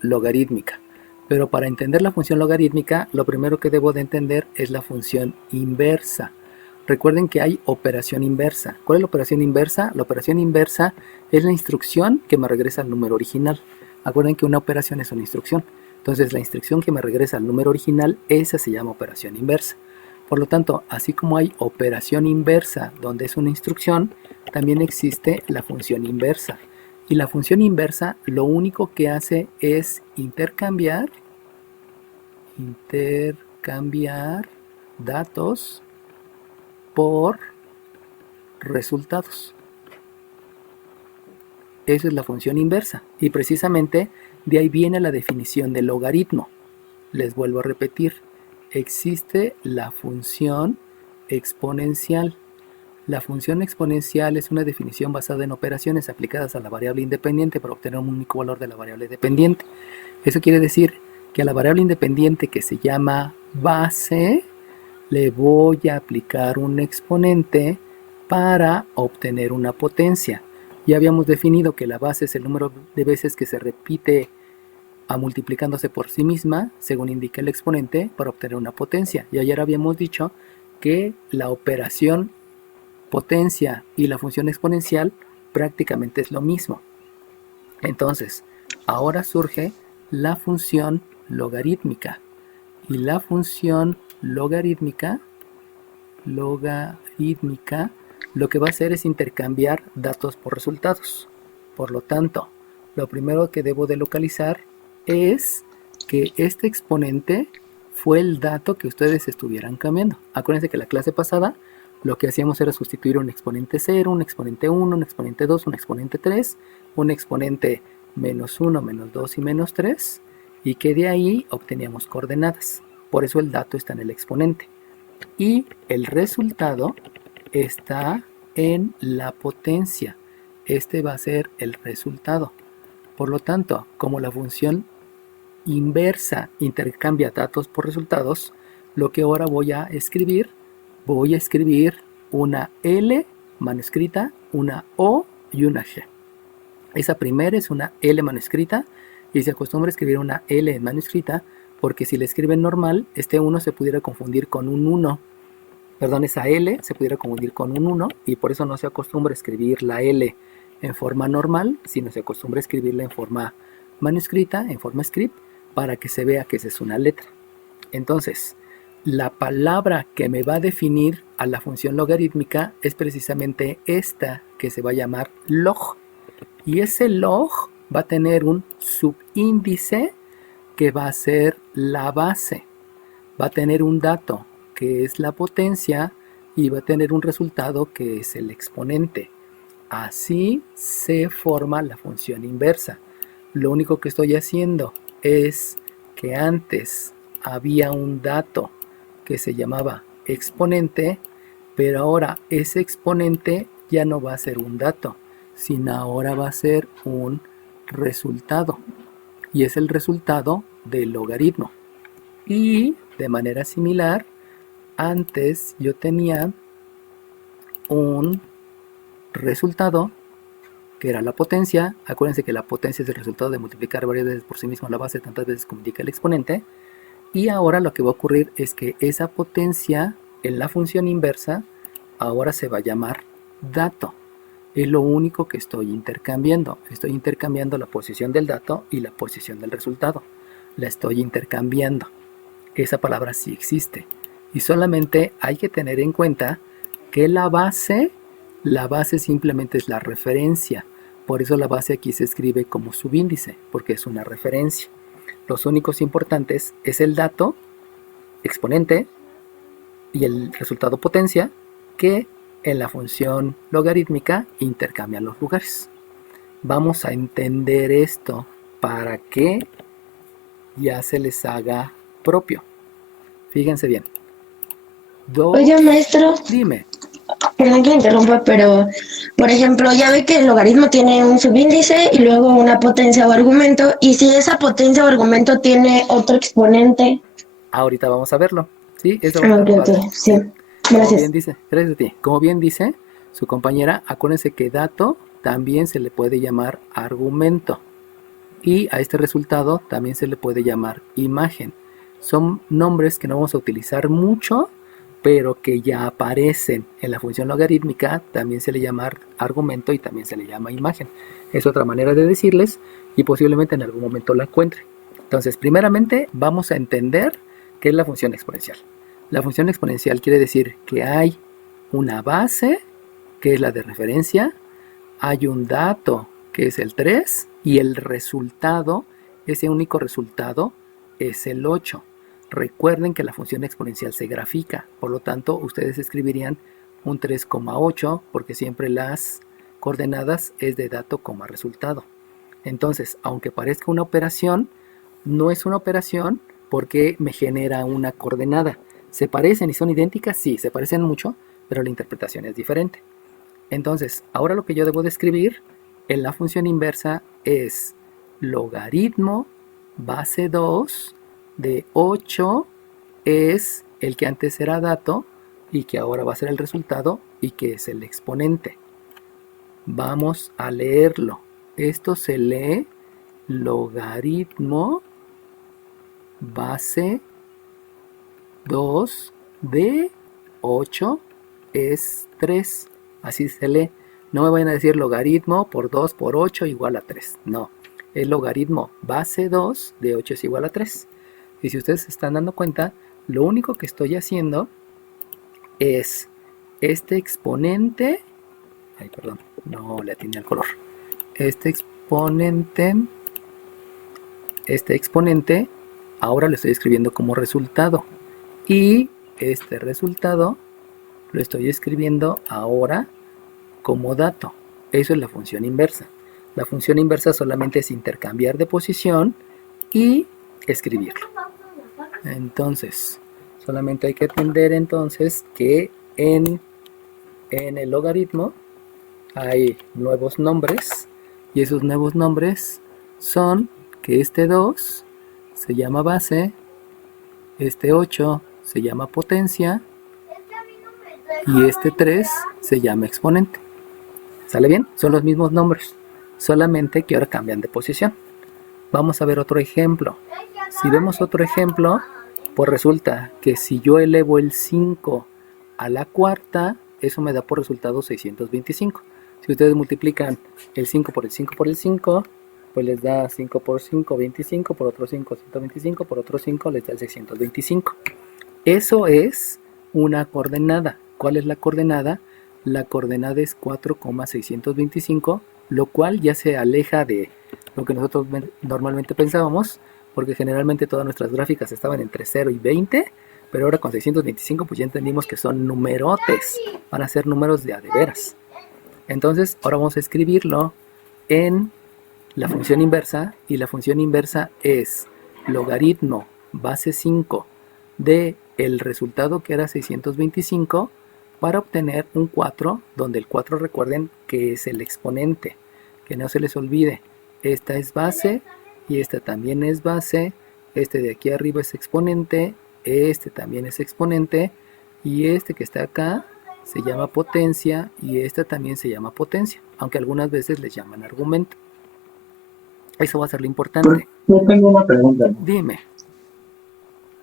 logarítmica. Pero para entender la función logarítmica, lo primero que debo de entender es la función inversa. Recuerden que hay operación inversa. ¿Cuál es la operación inversa? La operación inversa es la instrucción que me regresa al número original. Acuerden que una operación es una instrucción. Entonces la instrucción que me regresa al número original, esa se llama operación inversa. Por lo tanto, así como hay operación inversa donde es una instrucción, también existe la función inversa. Y la función inversa lo único que hace es intercambiar datos por resultados. Esa es la función inversa. Y precisamente de ahí viene la definición de logaritmo. Les vuelvo a repetir. Existe la función exponencial. La función exponencial es una definición basada en operaciones aplicadas a la variable independiente para obtener un único valor de la variable dependiente. Eso quiere decir que a la variable independiente que se llama base, le voy a aplicar un exponente para obtener una potencia. Ya habíamos definido que la base es el número de veces que se repite multiplicándose por sí misma, según indica el exponente, para obtener una potencia. Y ayer habíamos dicho que la operación potencia y la función exponencial prácticamente es lo mismo. Entonces, ahora surge la función logarítmica. Y la función logarítmica, lo que va a hacer es intercambiar datos por resultados. Por lo tanto, lo primero que debo de localizar es que este exponente fue el dato que ustedes estuvieran cambiando. Acuérdense que la clase pasada lo que hacíamos era sustituir un exponente 0, un exponente 1, un exponente 2, un exponente 3, un exponente menos 1, menos 2 y menos 3, y que de ahí obteníamos coordenadas. Por eso el dato está en el exponente. Y el resultado está en la potencia. Este va a ser el resultado. Por lo tanto, como la función inversa intercambia datos por resultados, lo que ahora voy a escribir una L manuscrita, una O y una G. Esa primera es una L manuscrita y se acostumbra a escribir una L en manuscrita porque si le escriben normal, este 1 se pudiera confundir con un 1. Perdón, esa L se pudiera confundir con un 1 y por eso no se acostumbra a escribir la L en forma normal, sino se acostumbra a escribirla en forma manuscrita, en forma script, para que se vea que esa es una letra. Entonces, la palabra que me va a definir a la función logarítmica es precisamente esta que se va a llamar log. Y ese log va a tener un subíndice que va a ser la base. Va a tener un dato que es la potencia y va a tener un resultado que es el exponente. Así se forma la función inversa. Lo único que estoy haciendo es que antes había un dato que se llamaba exponente, pero ahora ese exponente ya no va a ser un dato, sino ahora va a ser un resultado. Y es el resultado del logaritmo. Y de manera similar, antes yo tenía un resultado que era la potencia. Acuérdense que la potencia es el resultado de multiplicar varias veces por sí misma la base tantas veces como indica el exponente. Y ahora lo que va a ocurrir es que esa potencia en la función inversa ahora se va a llamar dato. Es lo único que estoy intercambiando. Estoy intercambiando la posición del dato y la posición del resultado. La estoy intercambiando. Esa palabra sí existe. Y solamente hay que tener en cuenta que la base simplemente es la referencia. Por eso la base aquí se escribe como subíndice, porque es una referencia. Los únicos importantes es el dato, exponente, y el resultado potencia, que en la función logarítmica intercambian los lugares. Vamos a entender esto para que ya se les haga propio. Fíjense bien. Oye, maestro, Dime. perdón que interrumpa, pero por ejemplo, ya ve que el logaritmo tiene un subíndice y luego una potencia o argumento, y si esa potencia o argumento tiene otro exponente. Ahorita vamos a verlo. ¿Sí? Eso va a Ah, estar ok, padre. ok, sí, ¿Sí? Como bien gracias. dice, gracias a ti. Como bien dice su compañera, acuérdense que dato también se le puede llamar argumento. Y a este resultado también se le puede llamar imagen. Son nombres que no vamos a utilizar mucho, pero que ya aparecen en la función logarítmica. También se le llama argumento y también se le llama imagen. Es otra manera de decirles y posiblemente en algún momento la encuentre. Entonces, primeramente vamos a entender qué es la función exponencial. La función exponencial quiere decir que hay una base, que es la de referencia, hay un dato, que es el 3, y el resultado, ese único resultado, es el 8. Recuerden que la función exponencial se grafica, por lo tanto, ustedes escribirían un 3,8 porque siempre las coordenadas es de dato, resultado. Entonces, aunque parezca una operación, no es una operación porque me genera una coordenada. ¿Se parecen y son idénticas? Sí, se parecen mucho, pero la interpretación es diferente. Entonces, ahora lo que yo debo de escribir en la función inversa es logaritmo base 2 de 8 es el que antes era dato y que ahora va a ser el resultado y que es el exponente. Vamos a leerlo. Esto se lee logaritmo base 2 de 8 es 3. Así se lee. No me vayan a decir logaritmo por 2 por 8 igual a 3. No. El logaritmo base 2 de 8 es igual a 3. Y si ustedes se están dando cuenta, lo único que estoy haciendo es este exponente. Ay, perdón, no le atiné al color. Este exponente, ahora lo estoy escribiendo como resultado. Y este resultado lo estoy escribiendo ahora como dato. Eso es la función inversa. La función inversa solamente es intercambiar de posición y escribirlo. Entonces, solamente hay que entender entonces que en el logaritmo hay nuevos nombres y esos nuevos nombres son que este 2 se llama base, este 8 se llama potencia y este 3 se llama exponente. ¿Sale bien? Son los mismos nombres, solamente que ahora cambian de posición. Vamos a ver otro ejemplo. Si vemos otro ejemplo, pues resulta que si yo elevo el 5 a la cuarta, eso me da por resultado 625. Si ustedes multiplican el 5 por el 5 por el 5, pues les da 5 por 5, 25, por otro 5, 125, por otro 5 les da el 625. Eso es una coordenada. ¿Cuál es la coordenada? La coordenada es 4,625, lo cual ya se aleja de lo que nosotros normalmente pensábamos, porque generalmente todas nuestras gráficas estaban entre 0 y 20, pero ahora con 625 pues ya entendimos que son numerotes, van a ser números de a de veras. Entonces ahora vamos a escribirlo en la función inversa, y la función inversa es logaritmo base 5 de el resultado que era 625 para obtener un 4, donde el 4 recuerden que es el exponente, que no se les olvide, esta es base y esta también es base, este de aquí arriba es exponente, este también es exponente y este que está acá se llama potencia y esta también se llama potencia, aunque algunas veces les llaman argumento. Eso va a ser lo importante. Yo tengo una pregunta. Dime.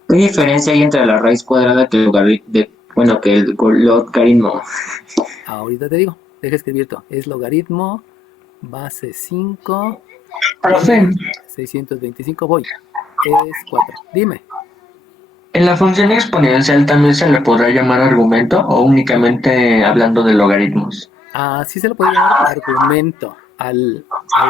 ¿Qué diferencia hay entre la raíz cuadrada que el logaritmo? Ahorita te digo, deja escribir todo. Es logaritmo base 5 Profe, 625, voy. Es 4. Dime. ¿en la función exponencial también se le podrá llamar argumento o únicamente hablando de logaritmos? Así se le puede llamar argumento. Al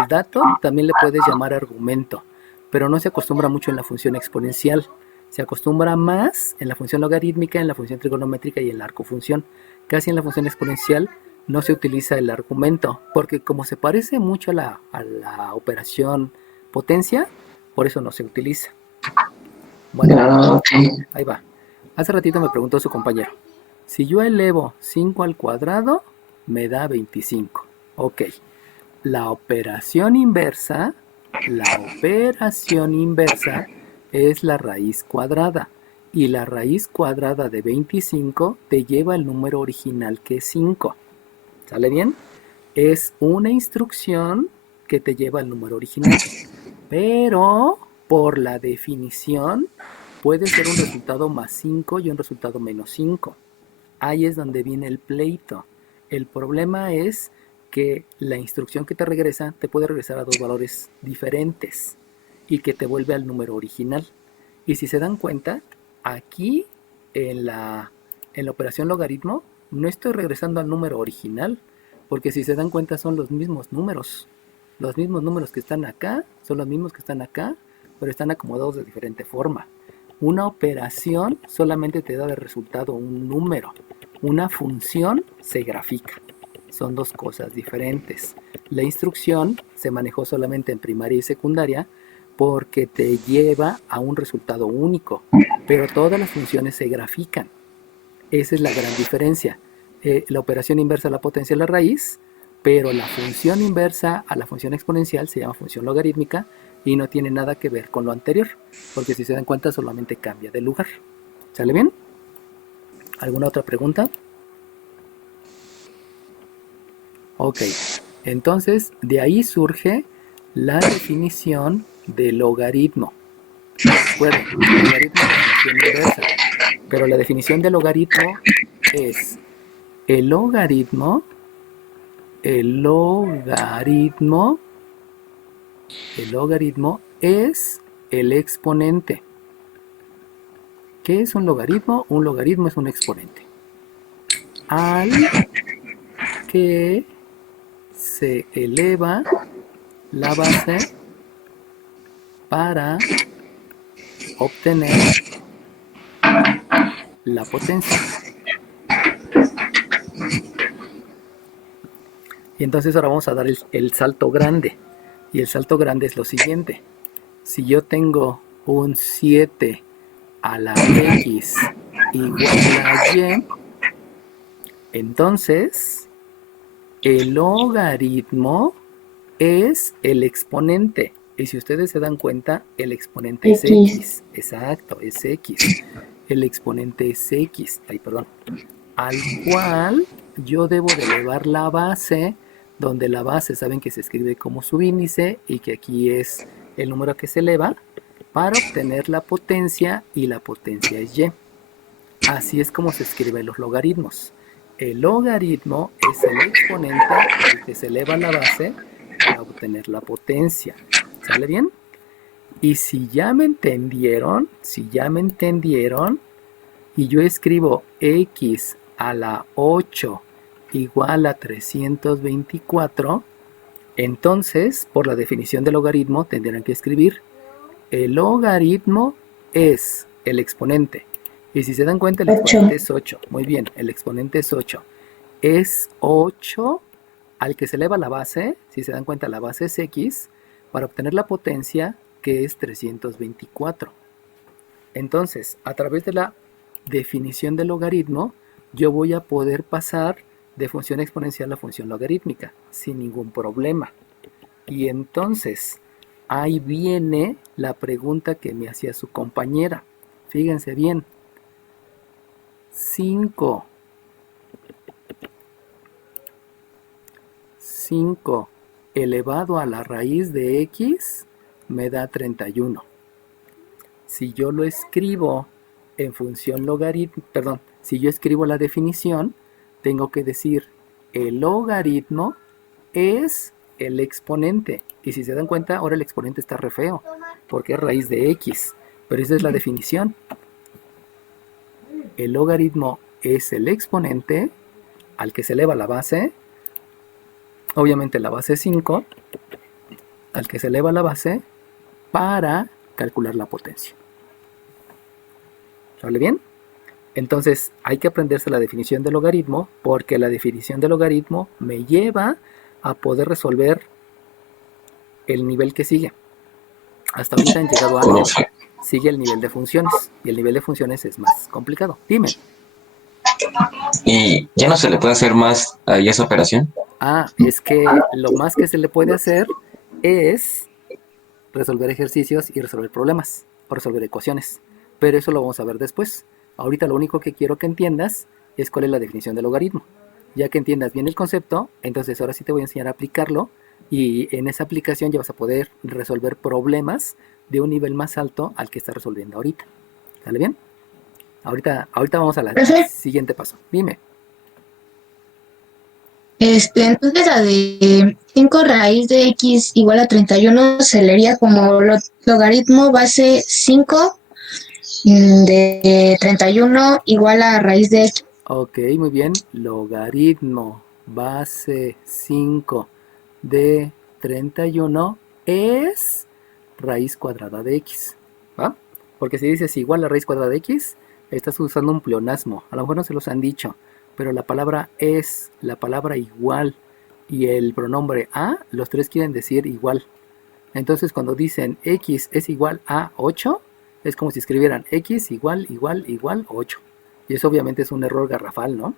dato también le puedes llamar argumento, pero no se acostumbra mucho en la función exponencial. Se acostumbra más en la función logarítmica, en la función trigonométrica y en la arcofunción. Casi en la función exponencial no se utiliza el argumento, porque como se parece mucho a la operación potencia, por eso no se utiliza. Bueno, Okay. ahí va. Hace ratito me preguntó su compañero, si yo elevo 5 al cuadrado, me da 25. Ok, la operación inversa es la raíz cuadrada. Y la raíz cuadrada de 25 te lleva el número original que es 5. ¿Sale bien? Es una instrucción que te lleva al número original. Pero por la definición puede ser un resultado más 5 y un resultado menos 5. Ahí es donde viene el pleito. El problema es que la instrucción que te regresa te puede regresar a dos valores diferentes y que te vuelve al número original. Y si se dan cuenta, aquí en la operación logaritmo no estoy regresando al número original, porque si se dan cuenta son los mismos números. Los mismos números que están acá son los mismos que están acá, pero están acomodados de diferente forma. Una operación solamente te da de resultado un número. Una función se grafica. Son dos cosas diferentes. La instrucción se manejó solamente en primaria y secundaria porque te lleva a un resultado único, pero todas las funciones se grafican. Esa es la gran diferencia. La operación inversa a la potencia de la raíz, pero la función inversa a la función exponencial se llama función logarítmica y no tiene nada que ver con lo anterior, porque si se dan cuenta solamente cambia de lugar. ¿Sale bien? ¿Alguna otra pregunta? Ok, entonces de ahí surge la definición de logaritmo. Recuerden, logaritmo es la función inversa, pero la definición de logaritmo es el logaritmo es el exponente. ¿Qué es un logaritmo? Un logaritmo es un exponente al que se eleva la base para obtener la potencia. Y entonces ahora vamos a dar el salto grande. Y el salto grande es lo siguiente. Si yo tengo un 7 a la x igual a y, entonces el logaritmo es el exponente. Y si ustedes se dan cuenta, el exponente es x. Exacto, es x. El exponente es x. Ay, perdón. Al cual yo debo de elevar la base, donde la base saben que se escribe como subíndice y que aquí es el número que se eleva, para obtener la potencia, y la potencia es y. Así es como se escriben los logaritmos. El logaritmo es el exponente al que se eleva la base para obtener la potencia. ¿Sale bien? Y si ya me entendieron, y yo escribo x a la 8 igual a 324, entonces, por la definición del logaritmo, tendrán que escribir el logaritmo es el exponente. Y si se dan cuenta, el exponente es 8. Muy bien, el exponente es 8. Es 8 al que se eleva la base. Si se dan cuenta, la base es x, para obtener la potencia, que es 324. Entonces, a través de la definición del logaritmo, yo voy a poder pasar de función exponencial a función logarítmica sin ningún problema. Y entonces, ahí viene la pregunta que me hacía su compañera. Fíjense bien. 5 elevado a la raíz de x me da 31. Si yo lo escribo en función logarítmica, perdón, si yo escribo la definición, tengo que decir el logaritmo es el exponente. Y si se dan cuenta, ahora el exponente está re feo, porque es raíz de x. Pero esa es la definición. El logaritmo es el exponente al que se eleva la base. Obviamente la base es 5. Al que se eleva la base para calcular la potencia. ¿Sale bien? Entonces hay que aprenderse la definición del logaritmo, porque la definición del logaritmo me lleva a poder resolver el nivel que sigue. Hasta ahorita han llegado a algo. Sigue el nivel de funciones, y el nivel de funciones es más complicado. Dime. ¿Y ya no se le puede hacer más a esa operación? Es que lo más que se le puede hacer es resolver ejercicios y resolver problemas, o resolver ecuaciones. Pero eso lo vamos a ver después. Ahorita lo único que quiero que entiendas es cuál es la definición del logaritmo. Ya que entiendas bien el concepto, entonces ahora sí te voy a enseñar a aplicarlo Y en esa aplicación ya vas a poder resolver problemas de un nivel más alto al que estás resolviendo ahorita. ¿Sale bien? Ahorita vamos a la Profe, siguiente paso. Dime. entonces la de 5 raíz de x igual a 31 se leería como logaritmo base 5 de 31 igual a raíz de x. Ok, muy bien. Logaritmo base 5 de 31 es raíz cuadrada de x. ¿Va? Porque si dices igual a raíz cuadrada de x, estás usando un pleonasmo. A lo mejor no se los han dicho, pero la palabra es, la palabra igual y el pronombre a, los tres quieren decir igual. Entonces cuando dicen x es igual a 8, es como si escribieran x igual 8. Y eso obviamente es un error garrafal, ¿no?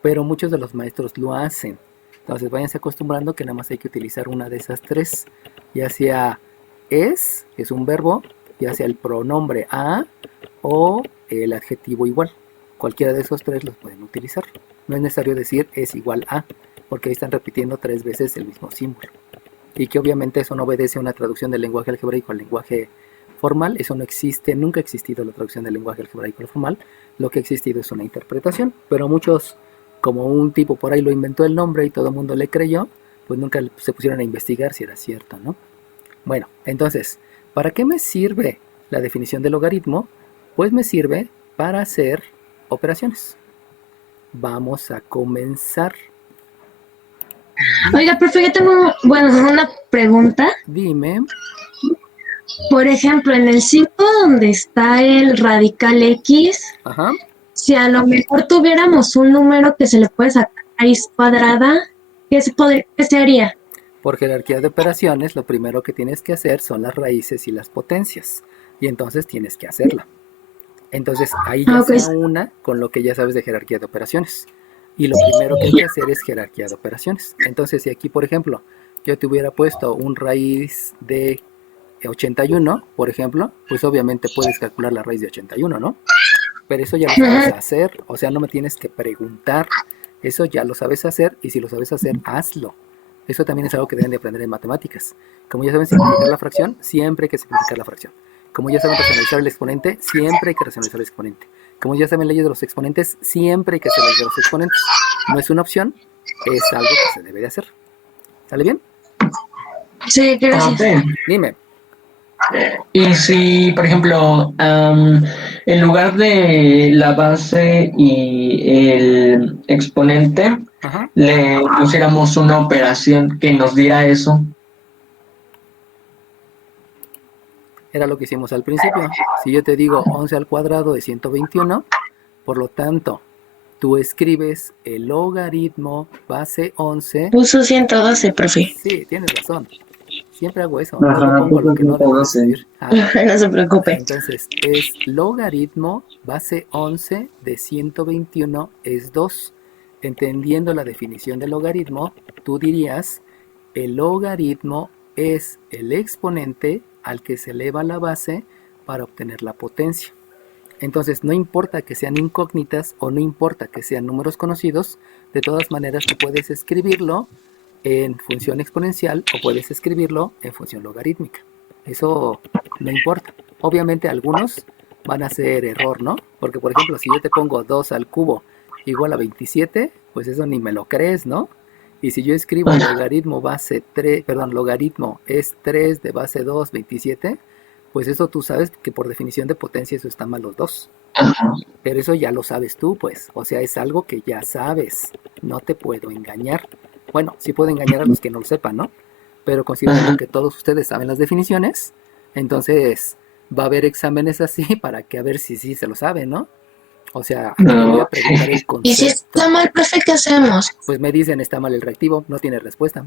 Pero muchos de los maestros lo hacen. Entonces váyanse acostumbrando que nada más hay que utilizar una de esas tres. Ya sea es, que es un verbo, ya sea el pronombre a o el adjetivo igual. Cualquiera de esos tres los pueden utilizar. No es necesario decir es igual a, porque ahí están repitiendo 3 veces el mismo símbolo. Y que obviamente eso no obedece a una traducción del lenguaje algebraico al lenguaje formal. Eso no existe, nunca ha existido la traducción del lenguaje algebraico al formal. Lo que ha existido es una interpretación, pero muchos, como un tipo por ahí lo inventó el nombre y todo el mundo le creyó, pues nunca se pusieron a investigar si era cierto, ¿no? Bueno, entonces, ¿para qué me sirve la definición de logaritmo? Pues me sirve para hacer operaciones. Vamos a comenzar. Oiga, profe, yo tengo, bueno, una pregunta. Dime. Por ejemplo, en el 5 donde está el radical x, Ajá. si a lo mejor tuviéramos un número que se le puede sacar raíz cuadrada, ¿qué sería? Por jerarquía de operaciones, lo primero que tienes que hacer son las raíces y las potencias. Y entonces tienes que hacerla. Entonces ahí ya Ok. sea una con lo que ya sabes de jerarquía de operaciones. Y lo primero que hay que hacer es jerarquía de operaciones. Entonces si aquí, por ejemplo, yo te hubiera puesto un raíz de 81, por ejemplo, pues obviamente puedes calcular la raíz de 81, ¿no? Pero eso ya lo sabes hacer, o sea, no me tienes que preguntar. Eso ya lo sabes hacer y si lo sabes hacer, hazlo. Eso también es algo que deben de aprender en matemáticas. Como ya saben simplificar la fracción, siempre hay que simplificar la fracción. Como ya saben racionalizar el exponente, siempre hay que racionalizar el exponente. Como ya saben leyes de los exponentes, siempre hay que hacer leyes de los exponentes. No es una opción, es algo que se debe de hacer. ¿Sale bien? Sí, gracias. Ok. Dime. Y si, por ejemplo, en lugar de la base y el exponente, Ajá. le pusiéramos una operación que nos diera eso. Era lo que hicimos al principio. Si yo te digo 11 al cuadrado de 121, por lo tanto, tú escribes el logaritmo base 11. Puso 112, profe. Sí, tienes razón. Siempre hago eso. Luego Ajá, pongo lo que no debo de 112. escribir. No se preocupe. Entonces, es logaritmo base 11 de 121 es 2. Entendiendo la definición de logaritmo, tú dirías, el logaritmo es el exponente al que se eleva la base para obtener la potencia. Entonces, no importa que sean incógnitas o no importa que sean números conocidos, de todas maneras tú puedes escribirlo en función exponencial o puedes escribirlo en función logarítmica. Eso no importa. Obviamente algunos van a ser error, ¿no? Porque por ejemplo, si yo te pongo 2 al cubo igual a 27, pues eso ni me lo crees, ¿no? Y si yo escribo logaritmo base 3, perdón, logaritmo es 3 de base 2, 27, pues eso tú sabes que por definición de potencia eso está mal los dos. Pero eso ya lo sabes tú, pues. O sea, es algo que ya sabes. No te puedo engañar. Bueno, sí puedo engañar a los que no lo sepan, ¿no? Pero considerando que todos ustedes saben las definiciones, entonces va a haber exámenes así para que a ver si sí se lo saben, ¿no? O sea, aquí yo voy a preguntar el Y si concepto. está mal, profe, ¿qué hacemos? Pues me dicen está mal el reactivo, no tiene respuesta.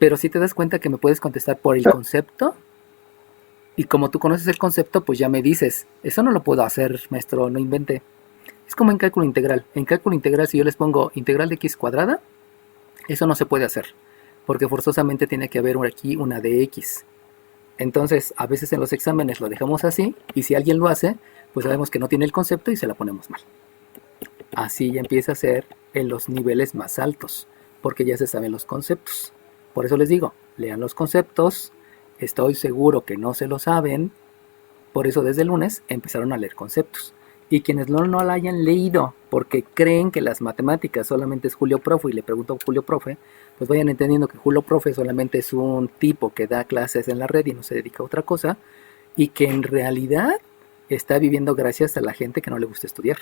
Pero si te das cuenta que me puedes contestar por el concepto, y como tú conoces el concepto, pues ya me dices, eso no lo puedo hacer, maestro, no invente. Es como en cálculo integral. En cálculo integral, si yo les pongo integral de x cuadrada, eso no se puede hacer, porque forzosamente tiene que haber aquí una de x. Entonces, a veces en los exámenes lo dejamos así, y si alguien lo hace, pues sabemos que no tiene el concepto y se la ponemos mal. Así ya empieza a ser en los niveles más altos, porque ya se saben los conceptos. Por eso les digo, lean los conceptos, estoy seguro que no se lo saben, por eso desde el lunes empezaron a leer conceptos. Y quienes no lo hayan leído porque creen que las matemáticas solamente es Julio Profe y le pregunto a Julio Profe, pues vayan entendiendo que Julio Profe solamente es un tipo que da clases en la red y no se dedica a otra cosa, y que en realidad está viviendo gracias a la gente que no le gusta estudiar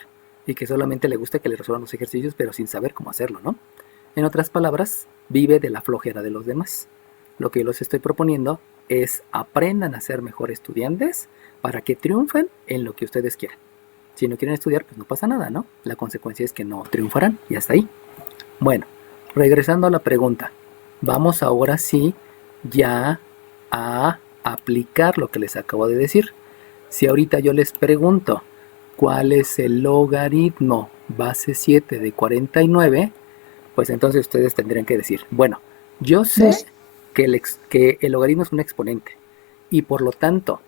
y que solamente le gusta que le resuelvan los ejercicios pero sin saber cómo hacerlo, ¿no? En otras palabras, vive de la flojera de los demás. Lo que yo les estoy proponiendo es aprendan a ser mejores estudiantes para que triunfen en lo que ustedes quieran. Si no quieren estudiar, pues no pasa nada, ¿no? La consecuencia es que no triunfarán y hasta ahí. Bueno, regresando a la pregunta, vamos ahora sí ya a aplicar lo que les acabo de decir. Si ahorita yo les pregunto, ¿cuál es el logaritmo base 7 de 49? Pues entonces ustedes tendrían que decir, bueno, yo sé que el logaritmo es un exponente y por lo tanto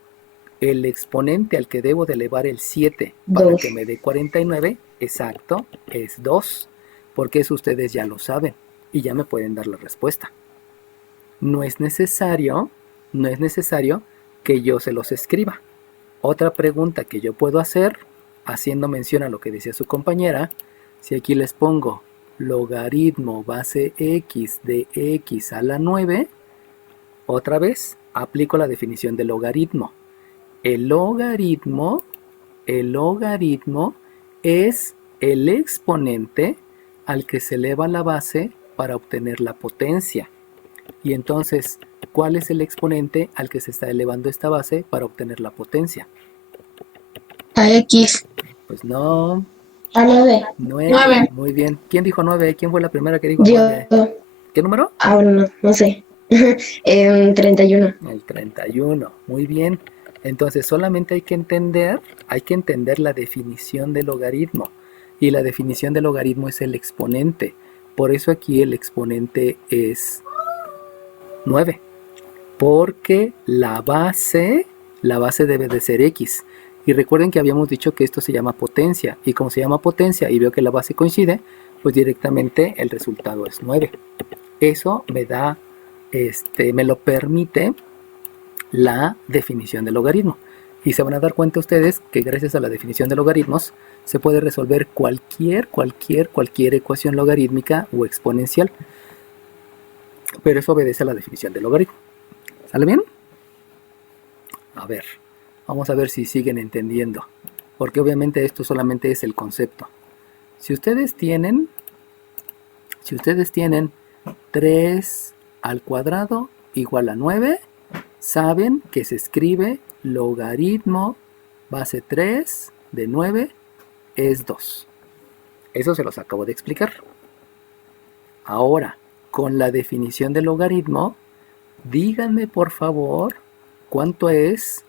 el exponente al que debo de elevar el 7 para que me dé 49, exacto, es 2, porque eso ustedes ya lo saben y ya me pueden dar la respuesta. No es necesario que yo se los escriba. Otra pregunta que yo puedo hacer, haciendo mención a lo que decía su compañera, si aquí les pongo logaritmo base x de x a la 9, otra vez aplico la definición de logaritmo. El logaritmo es el exponente al que se eleva la base para obtener la potencia. Y entonces, ¿cuál es el exponente al que se está elevando esta base para obtener la potencia? A X. Pues no. A 9. 9. Muy bien. ¿Quién dijo 9? ¿Quién fue la primera que dijo Yo. 9? ¿Qué número? Ah, bueno, no sé. 31. El 31. Muy bien. Entonces solamente hay que entender la definición del logaritmo. Y la definición del logaritmo es el exponente. Por eso aquí el exponente es 9. Porque la base debe de ser x. Y recuerden que habíamos dicho que esto se llama potencia. Y como se llama potencia y veo que la base coincide, pues directamente el resultado es 9. Eso me lo permite la definición del logaritmo. Y se van a dar cuenta ustedes que gracias a la definición de logaritmos se puede resolver cualquier ecuación logarítmica o exponencial. Pero eso obedece a la definición del logaritmo. ¿Sale bien? A ver, vamos a ver si siguen entendiendo. Porque obviamente esto solamente es el concepto. Si ustedes tienen 3 al cuadrado igual a 9, saben que se escribe logaritmo base 3 de 9 es 2. Eso se los acabo de explicar. Ahora, con la definición del logaritmo, díganme por favor cuánto es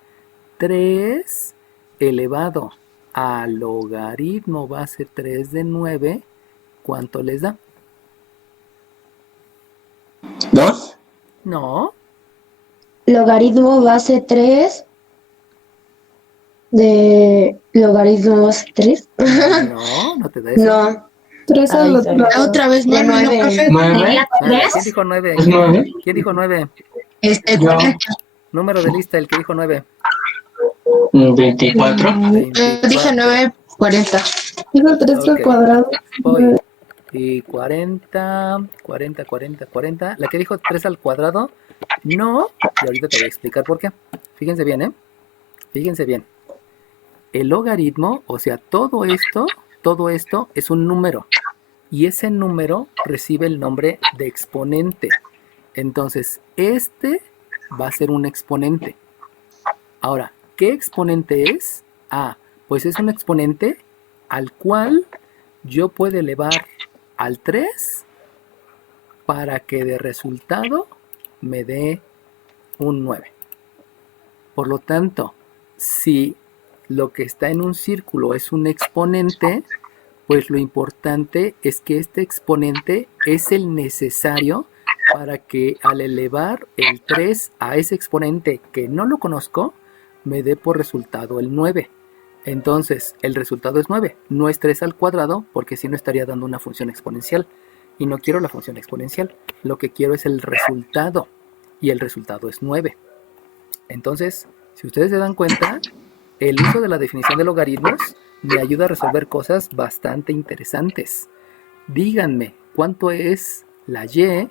3 elevado a logaritmo base 3 de 9, ¿cuánto les da? 2. No. Logaritmo base 3 de logaritmo base 3. No te da eso. No. 3 otra vez 9. ¿Quién dijo 9? ¿Es 9? ¿Quién dijo 9? Yo. Número de lista, el que dijo 9. 24. Dije 9, 40. Digo 3 al cuadrado. Voy. Y 40. La que dijo 3 al cuadrado, no. Y ahorita te voy a explicar por qué. Fíjense bien, ¿eh? Fíjense bien. El logaritmo, o sea, todo esto es un número. Y ese número recibe el nombre de exponente. Entonces, este va a ser un exponente. Ahora, ¿qué exponente es? Pues es un exponente al cual yo puedo elevar al 3 para que de resultado me dé un 9. Por lo tanto, si lo que está en un círculo es un exponente, pues lo importante es que este exponente es el necesario para que al elevar el 3 a ese exponente que no lo conozco, me dé por resultado el 9. Entonces, el resultado es 9, no es 3 al cuadrado, porque si no estaría dando una función exponencial. y no quiero la función exponencial. Lo que quiero es el resultado y el resultado es 9. Entonces, si ustedes se dan cuenta, el uso de la definición de logaritmos me ayuda a resolver cosas bastante interesantes. Díganme, ¿cuánto es la y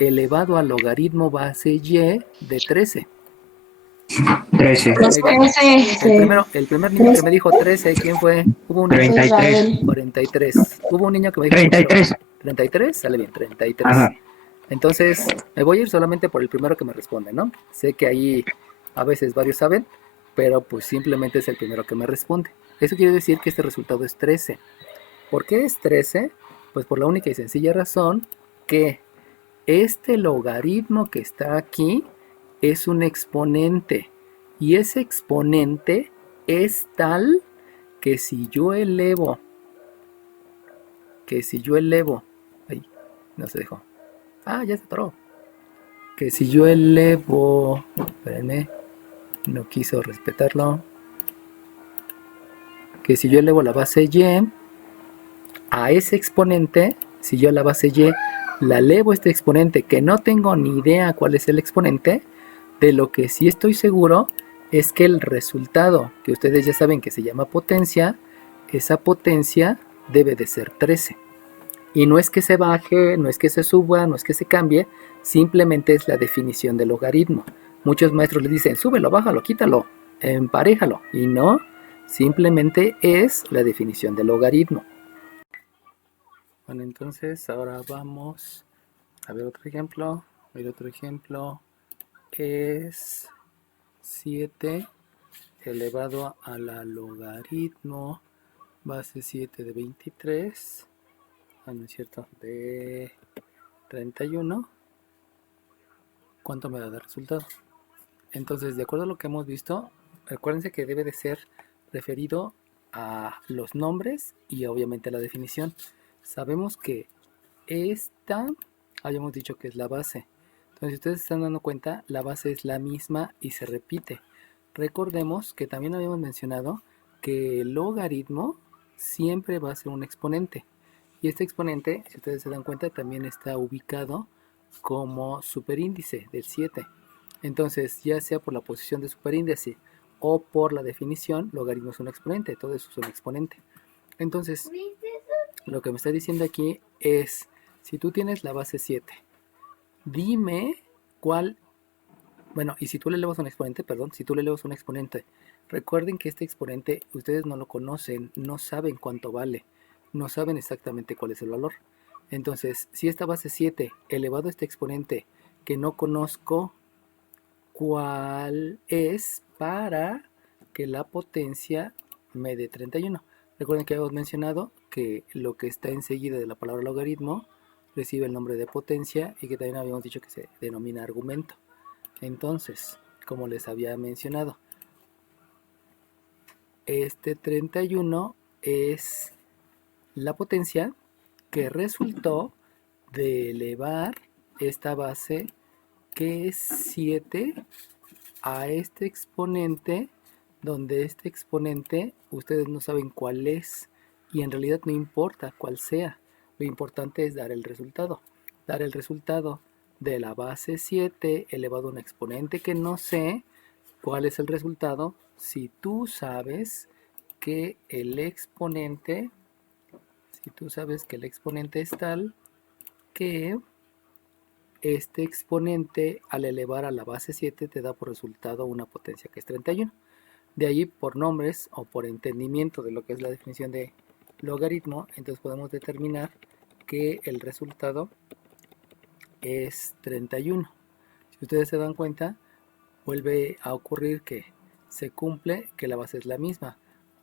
elevado al logaritmo base y de 13? 13. Los Muy bien. 13. El primer niño que me dijo 13, ¿quién fue? Hubo un niño. 33. 43. Hubo un niño que me dijo 33. 33, sale bien, 33. Ajá. Entonces, me voy a ir solamente por el primero que me responde, ¿no? Sé que ahí a veces varios saben, pero pues simplemente es el primero que me responde. Eso quiere decir que este resultado es 13. ¿Por qué es 13? Pues por la única y sencilla razón que este logaritmo que está aquí es un exponente. Y ese exponente es tal que si yo elevo, ay, no se dejó. Ah, ya se atoró. Que si yo elevo, espérenme, no quiso respetarlo. Que si yo elevo la base y a ese exponente, si yo a la base y la elevo a este exponente, que no tengo ni idea cuál es el exponente, de lo que sí estoy seguro es que el resultado, que ustedes ya saben que se llama potencia, esa potencia debe de ser 13. Y no es que se baje, no es que se suba, no es que se cambie, simplemente es la definición del logaritmo. Muchos maestros le dicen, súbelo, bájalo, quítalo, emparéjalo. Y no, simplemente es la definición del logaritmo. Bueno, entonces ahora vamos a ver otro ejemplo. El otro ejemplo es 7 elevado a la logaritmo base 7 de 23. No es cierto, de 31. ¿Cuánto me da de resultado? Entonces, de acuerdo a lo que hemos visto, recuérdense que debe de ser referido a los nombres y obviamente a la definición. Sabemos que esta, habíamos dicho que es la base. Entonces, si ustedes se están dando cuenta, la base es la misma y se repite. Recordemos que también habíamos mencionado que el logaritmo siempre va a ser un exponente. Y este exponente, si ustedes se dan cuenta, también está ubicado como superíndice del 7. Entonces, ya sea por la posición de superíndice o por la definición, logaritmo es un exponente, todo eso es un exponente. Entonces, lo que me está diciendo aquí es, si tú tienes la base 7, dime cuál, bueno, y si tú le elevas un exponente, recuerden que este exponente ustedes no lo conocen, no saben cuánto vale, no saben exactamente cuál es el valor. Entonces, si esta base 7 elevado a este exponente que no conozco cuál es para que la potencia me dé 31. Recuerden que habíamos mencionado que lo que está enseguida de la palabra logaritmo recibe el nombre de potencia y que también habíamos dicho que se denomina argumento. Entonces, como les había mencionado, este 31 es la potencia que resultó de elevar esta base que es 7 a este exponente, donde este exponente ustedes no saben cuál es y en realidad no importa cuál sea, lo importante es dar el resultado de la base 7 elevado a un exponente que no sé cuál es el resultado. Si tú sabes que el exponente es tal que este exponente al elevar a la base 7 te da por resultado una potencia que es 31. De ahí, por nombres o por entendimiento de lo que es la definición de logaritmo, entonces podemos determinar que el resultado es 31. Si ustedes se dan cuenta, vuelve a ocurrir que se cumple que la base es la misma.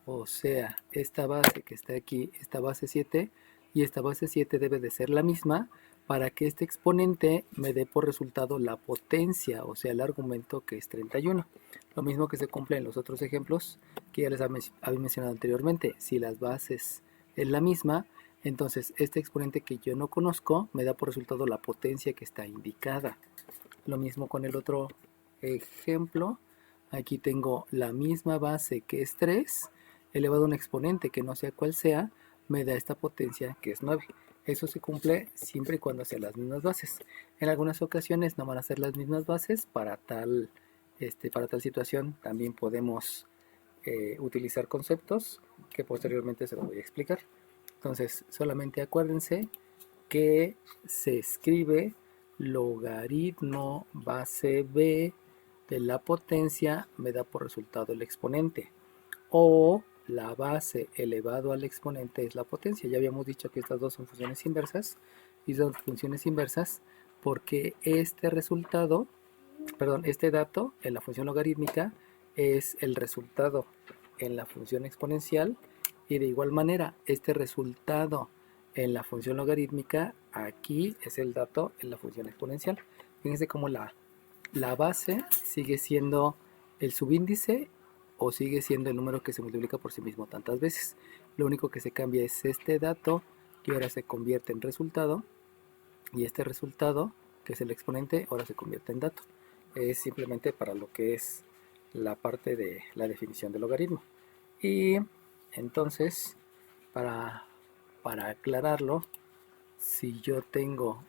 O sea, esta base que está aquí, esta base 7 y esta base 7 debe de ser la misma para que este exponente me dé por resultado la potencia, o sea, el argumento que es 31. Lo mismo que se cumple en los otros ejemplos que ya les había mencionado anteriormente. Si las bases es la misma, entonces este exponente que yo no conozco me da por resultado la potencia que está indicada. Lo mismo con el otro ejemplo. Aquí tengo la misma base que es 3, elevado a un exponente que no sé cuál sea, me da esta potencia que es 9. Eso se cumple siempre y cuando sean las mismas bases. En algunas ocasiones no van a ser las mismas bases. Para tal situación también podemos utilizar conceptos que posteriormente se los voy a explicar. Entonces, solamente acuérdense que se escribe logaritmo base b de la potencia me da por resultado el exponente, o la base elevado al exponente es la potencia. Ya habíamos dicho que estas dos son funciones inversas, y son funciones inversas porque este dato en la función logarítmica es el resultado en la función exponencial, y de igual manera este resultado en la función logarítmica aquí es el dato en la función exponencial. Fíjense cómo la base sigue siendo el subíndice o sigue siendo el número que se multiplica por sí mismo tantas veces. Lo único que se cambia es este dato, que ahora se convierte en resultado, y este resultado, que es el exponente, ahora se convierte en dato. Es simplemente para lo que es la parte de la definición del logaritmo. Y entonces, para aclararlo, si yo tengo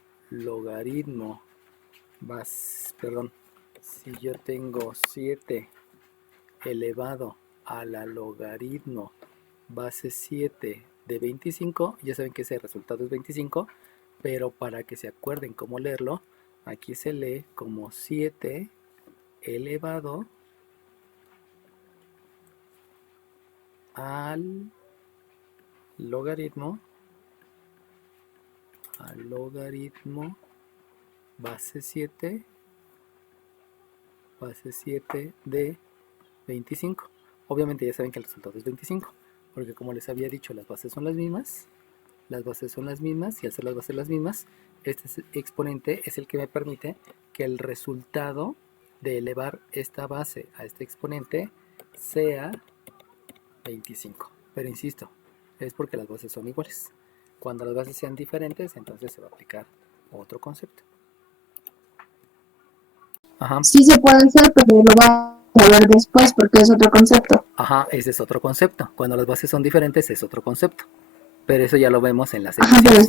si yo tengo 7 elevado a la logaritmo base 7 de 25, ya saben que ese resultado es 25, pero para que se acuerden cómo leerlo, aquí se lee como 7 elevado al logaritmo base 7 de 25. Obviamente ya saben que el resultado es 25, porque como les había dicho, las bases son las mismas, y al ser las bases las mismas, este exponente es el que me permite que el resultado de elevar esta base a este exponente sea 25. Pero insisto, es porque las bases son iguales. Cuando las bases sean diferentes, entonces se va a aplicar otro concepto. Ajá. Sí se puede hacer, pero lo vamos a ver después porque es otro concepto. Ajá, ese es otro concepto. Cuando las bases son diferentes es otro concepto. Pero eso ya lo vemos en las Ajá, ecuaciones.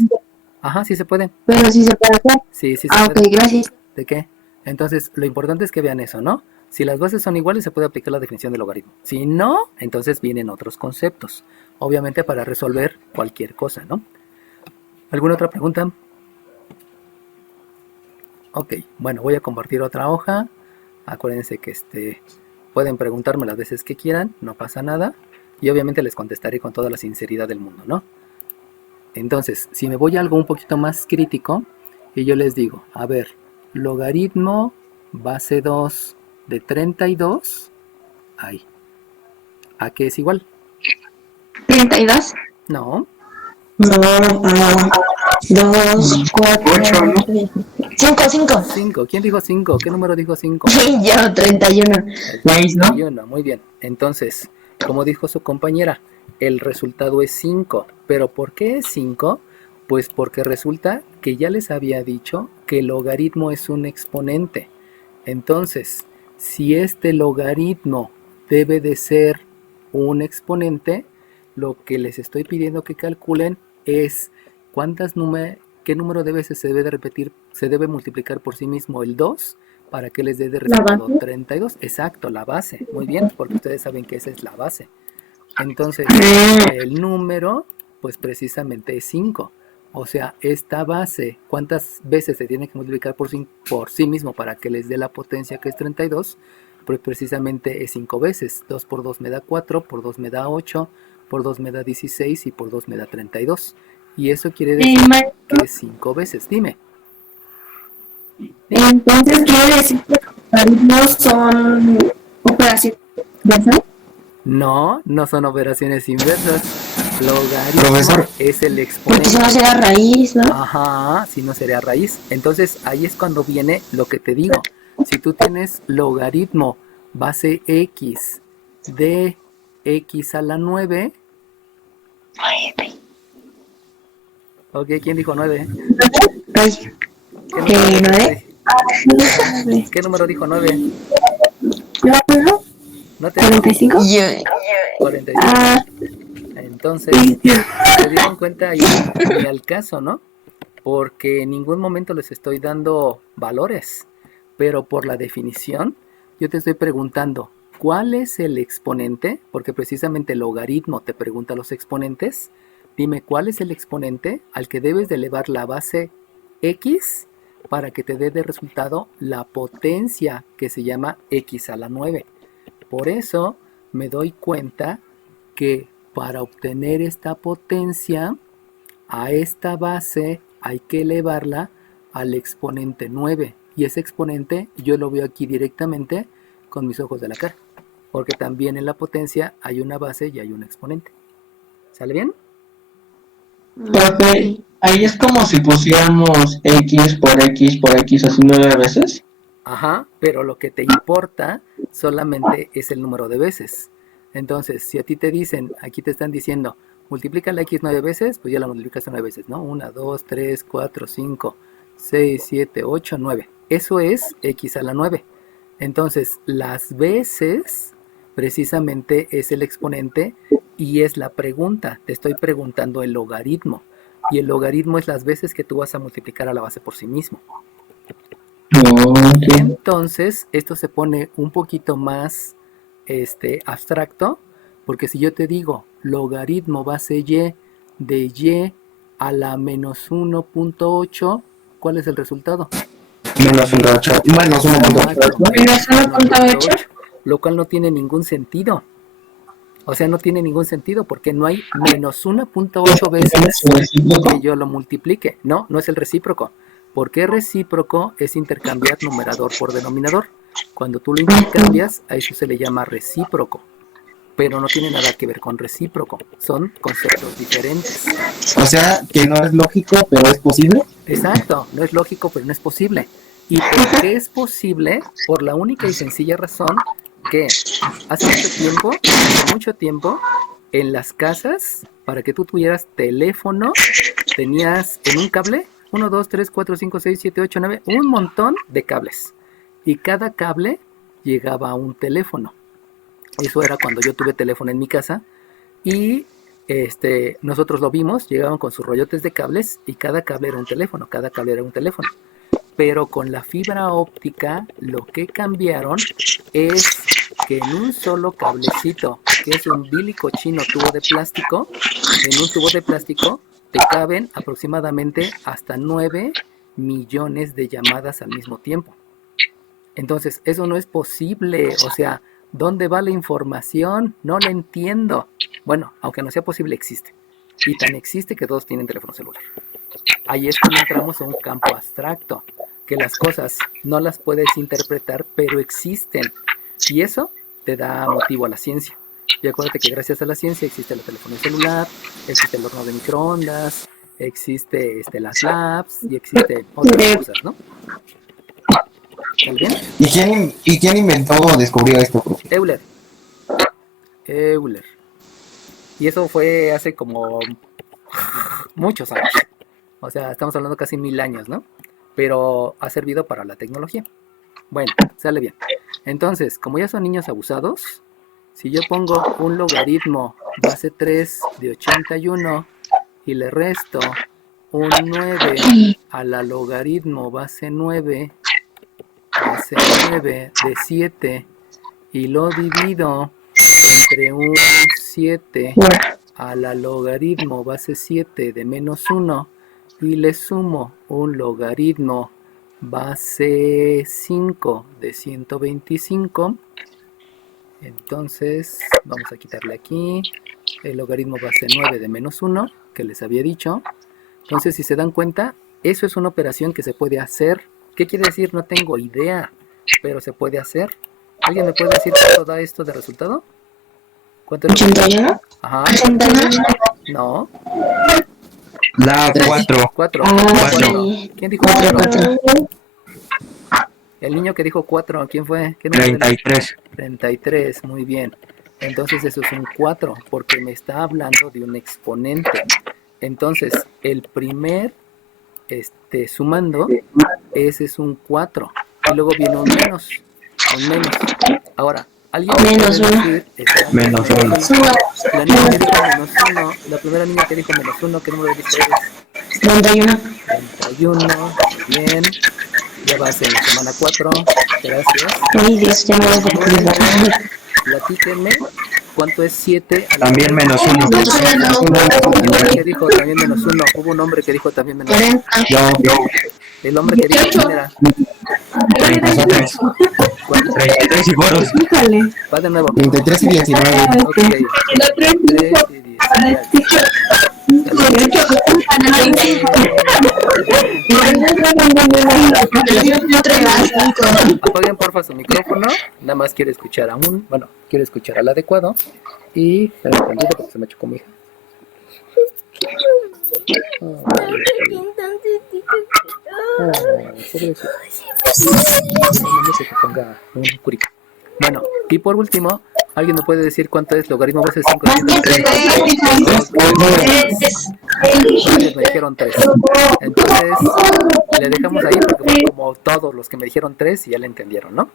Ajá, sí se puede. pero sí se puede hacer. Sí se Ok, puede. gracias. ¿De qué? Entonces, lo importante es que vean eso, ¿no? Si las bases son iguales, se puede aplicar la definición del logaritmo. Si no, entonces vienen otros conceptos. Obviamente para resolver cualquier cosa, ¿no? ¿Alguna otra pregunta? Ok, bueno, voy a compartir otra hoja. Acuérdense que pueden preguntarme las veces que quieran, no pasa nada. Y obviamente les contestaré con toda la sinceridad del mundo, ¿no? Entonces, si me voy a algo un poquito más crítico, y yo les digo, a ver, logaritmo base 2 de 32, ahí. ¿A qué es igual? 32. No, No, 2, 4, 5. 5. ¿Quién dijo 5? ¿Qué número dijo 5? Y yo, 31. El ¿Veis, no? 31, muy bien. Entonces, como dijo su compañera, el resultado es 5. ¿Pero por qué es 5? Pues porque resulta que ya les había dicho que el logaritmo es un exponente. Entonces, si este logaritmo debe de ser un exponente, lo que les estoy pidiendo que calculen es qué número de veces se debe de repetir, se debe multiplicar por sí mismo el 2 para que les dé de resultado base. 32. Exacto, la base. Muy bien, porque ustedes saben que esa es la base. Entonces, el número, pues precisamente es 5. O sea, esta base, ¿cuántas veces se tiene que multiplicar por sí mismo para que les dé la potencia que es 32? Pues precisamente es 5 veces. 2 por 2 me da 4, por 2 me da 8, por 2 me da 16 y por 2 me da 32. Y eso quiere decir que es 5 veces. Dime. Entonces quiere decir que los logaritmos son operaciones inversas. No, no son operaciones inversas. Logaritmo Profesor. es el Porque exponente. si no será raíz, ¿no? Ajá, si no sería raíz. Entonces ahí es cuando viene lo que te digo. Si tú tienes logaritmo base x de x a la 9. Ok, ¿quién dijo 9? Ay, ¿Qué número dijo 9? ¿9? ¿No te 45. 45? Ah, Entonces, se dieron cuenta y al caso, ¿no? Porque en ningún momento les estoy dando valores, pero por la definición, yo te estoy preguntando, ¿cuál es el exponente? Porque precisamente el logaritmo te pregunta los exponentes. Dime, ¿cuál es el exponente al que debes de elevar la base x para que te dé de resultado la potencia que se llama x a la 9? Por eso me doy cuenta que para obtener esta potencia, a esta base hay que elevarla al exponente 9. Y ese exponente yo lo veo aquí directamente con mis ojos de la cara. Porque también en la potencia hay una base y hay un exponente. ¿Sale bien? Profe, ahí es como si pusiéramos X por X por X así 9 veces. Ajá, pero lo que te importa solamente es el número de veces. Entonces, si a ti te dicen, aquí te están diciendo, multiplica la X 9 veces, pues ya la multiplicas 9 veces, ¿no? 1, 2, 3, 4, 5, 6, 7, 8, 9. Eso es X a la 9. Entonces, las veces precisamente es el exponente y es la pregunta. Te estoy preguntando el logaritmo. Y el logaritmo es las veces que tú vas a multiplicar a la base por sí mismo. Entonces, esto se pone un poquito más abstracto, porque si yo te digo logaritmo base y de y a la menos 1.8, ¿cuál es el resultado? Menos 1.8. Menos 1.8. Menos 1.8. Lo cual no tiene ningún sentido. O sea, no tiene ningún sentido porque no hay menos 1.8 veces que yo lo multiplique. No, no es el recíproco. Porque recíproco es intercambiar numerador por denominador. Cuando tú lo intercambias, a eso se le llama recíproco. Pero no tiene nada que ver con recíproco. Son conceptos diferentes. O sea, que no es lógico, pero es posible. Exacto, no es lógico, pero no es posible. ¿Y por qué es posible? Por la única y sencilla razón que hace mucho tiempo, en las casas, para que tú tuvieras teléfono, tenías en un cable 1, 2, 3, 4, 5, 6, 7, 8, 9, un montón de cables. Y cada cable llegaba a un teléfono. Eso era cuando yo tuve teléfono en mi casa. Y nosotros lo vimos, llegaban con sus rollotes de cables y cada cable era un teléfono, cada cable era un teléfono. Pero con la fibra óptica lo que cambiaron es que en un solo cablecito, que es un bilicochino tubo de plástico, en un tubo de plástico te caben aproximadamente hasta 9 millones de llamadas al mismo tiempo. Entonces, eso no es posible. O sea, ¿dónde va la información? No la entiendo. Bueno, aunque no sea posible, existe. Y tan existe que todos tienen teléfono celular. Ahí es cuando entramos a un campo abstracto, que las cosas no las puedes interpretar, pero existen. Y eso te da motivo a la ciencia. Y acuérdate que gracias a la ciencia existe la telefonía celular, existe el horno de microondas, existe las labs y existe otras cosas, ¿no? ¿Está bien? ¿Y quién inventó o descubrió esto, profe? Euler. Y eso fue hace como muchos años. O sea, estamos hablando casi 1000 años, ¿no? Pero ha servido para la tecnología. Bueno, sale bien. Entonces, como ya son niños abusados, si yo pongo un logaritmo base 3 de 81 y le resto un 9 a la logaritmo base 9 de 7 y lo divido entre un 7 a la logaritmo base 7 de menos 1 y le sumo un logaritmo base 5 de 125, entonces vamos a quitarle aquí el logaritmo base 9 de menos 1 que les había dicho. Entonces, si se dan cuenta, eso es una operación que se puede hacer. ¿Qué quiere decir? No tengo idea, pero se puede hacer. ¿Alguien me puede decir cuánto da esto de resultado? ¿Cuánto es? ¿81? Ajá. No. Da 4. 4. ¿Quién dijo 4? El niño que dijo 4, ¿quién fue? 33. 33, muy bien. Entonces eso es un 4, porque me está hablando de un exponente. Entonces, el primer sumando, ese es un 4. Y luego viene un menos. Ahora, ¿Alguien Menos puede uno. decir? Espera, Menos uno. La niña que dijo menos uno, la primera niña que dijo menos uno, ¿qué número dice eres? 31. 31, bien. Ya vas en la semana 4, gracias. Ay, Dios, ya me voy por Luego, curiosidad. platíquenme, ¿cuánto es 7 a la También 9? menos uno. El hombre que dijo también menos uno, hubo un hombre que dijo también menos uno. 40. Yo, El hombre que dijo quién era, 33. ¿cuál? 33 y boros. Híjole. Va de nuevo. 33 y 19. Ok, 3 y 10. Apaguen porfa su micrófono, nada más quiero escuchar a quiero escuchar al adecuado. Y espérame tantito porque se me chocó mi hija. Pobrecito. No se te ponga un curico. Bueno, y por último, ¿alguien me puede decir cuánto es logaritmo base de 5 de me dijeron 3. Entonces, le dejamos ahí porque fue como todos los que me dijeron 3 y ya le entendieron, ¿no?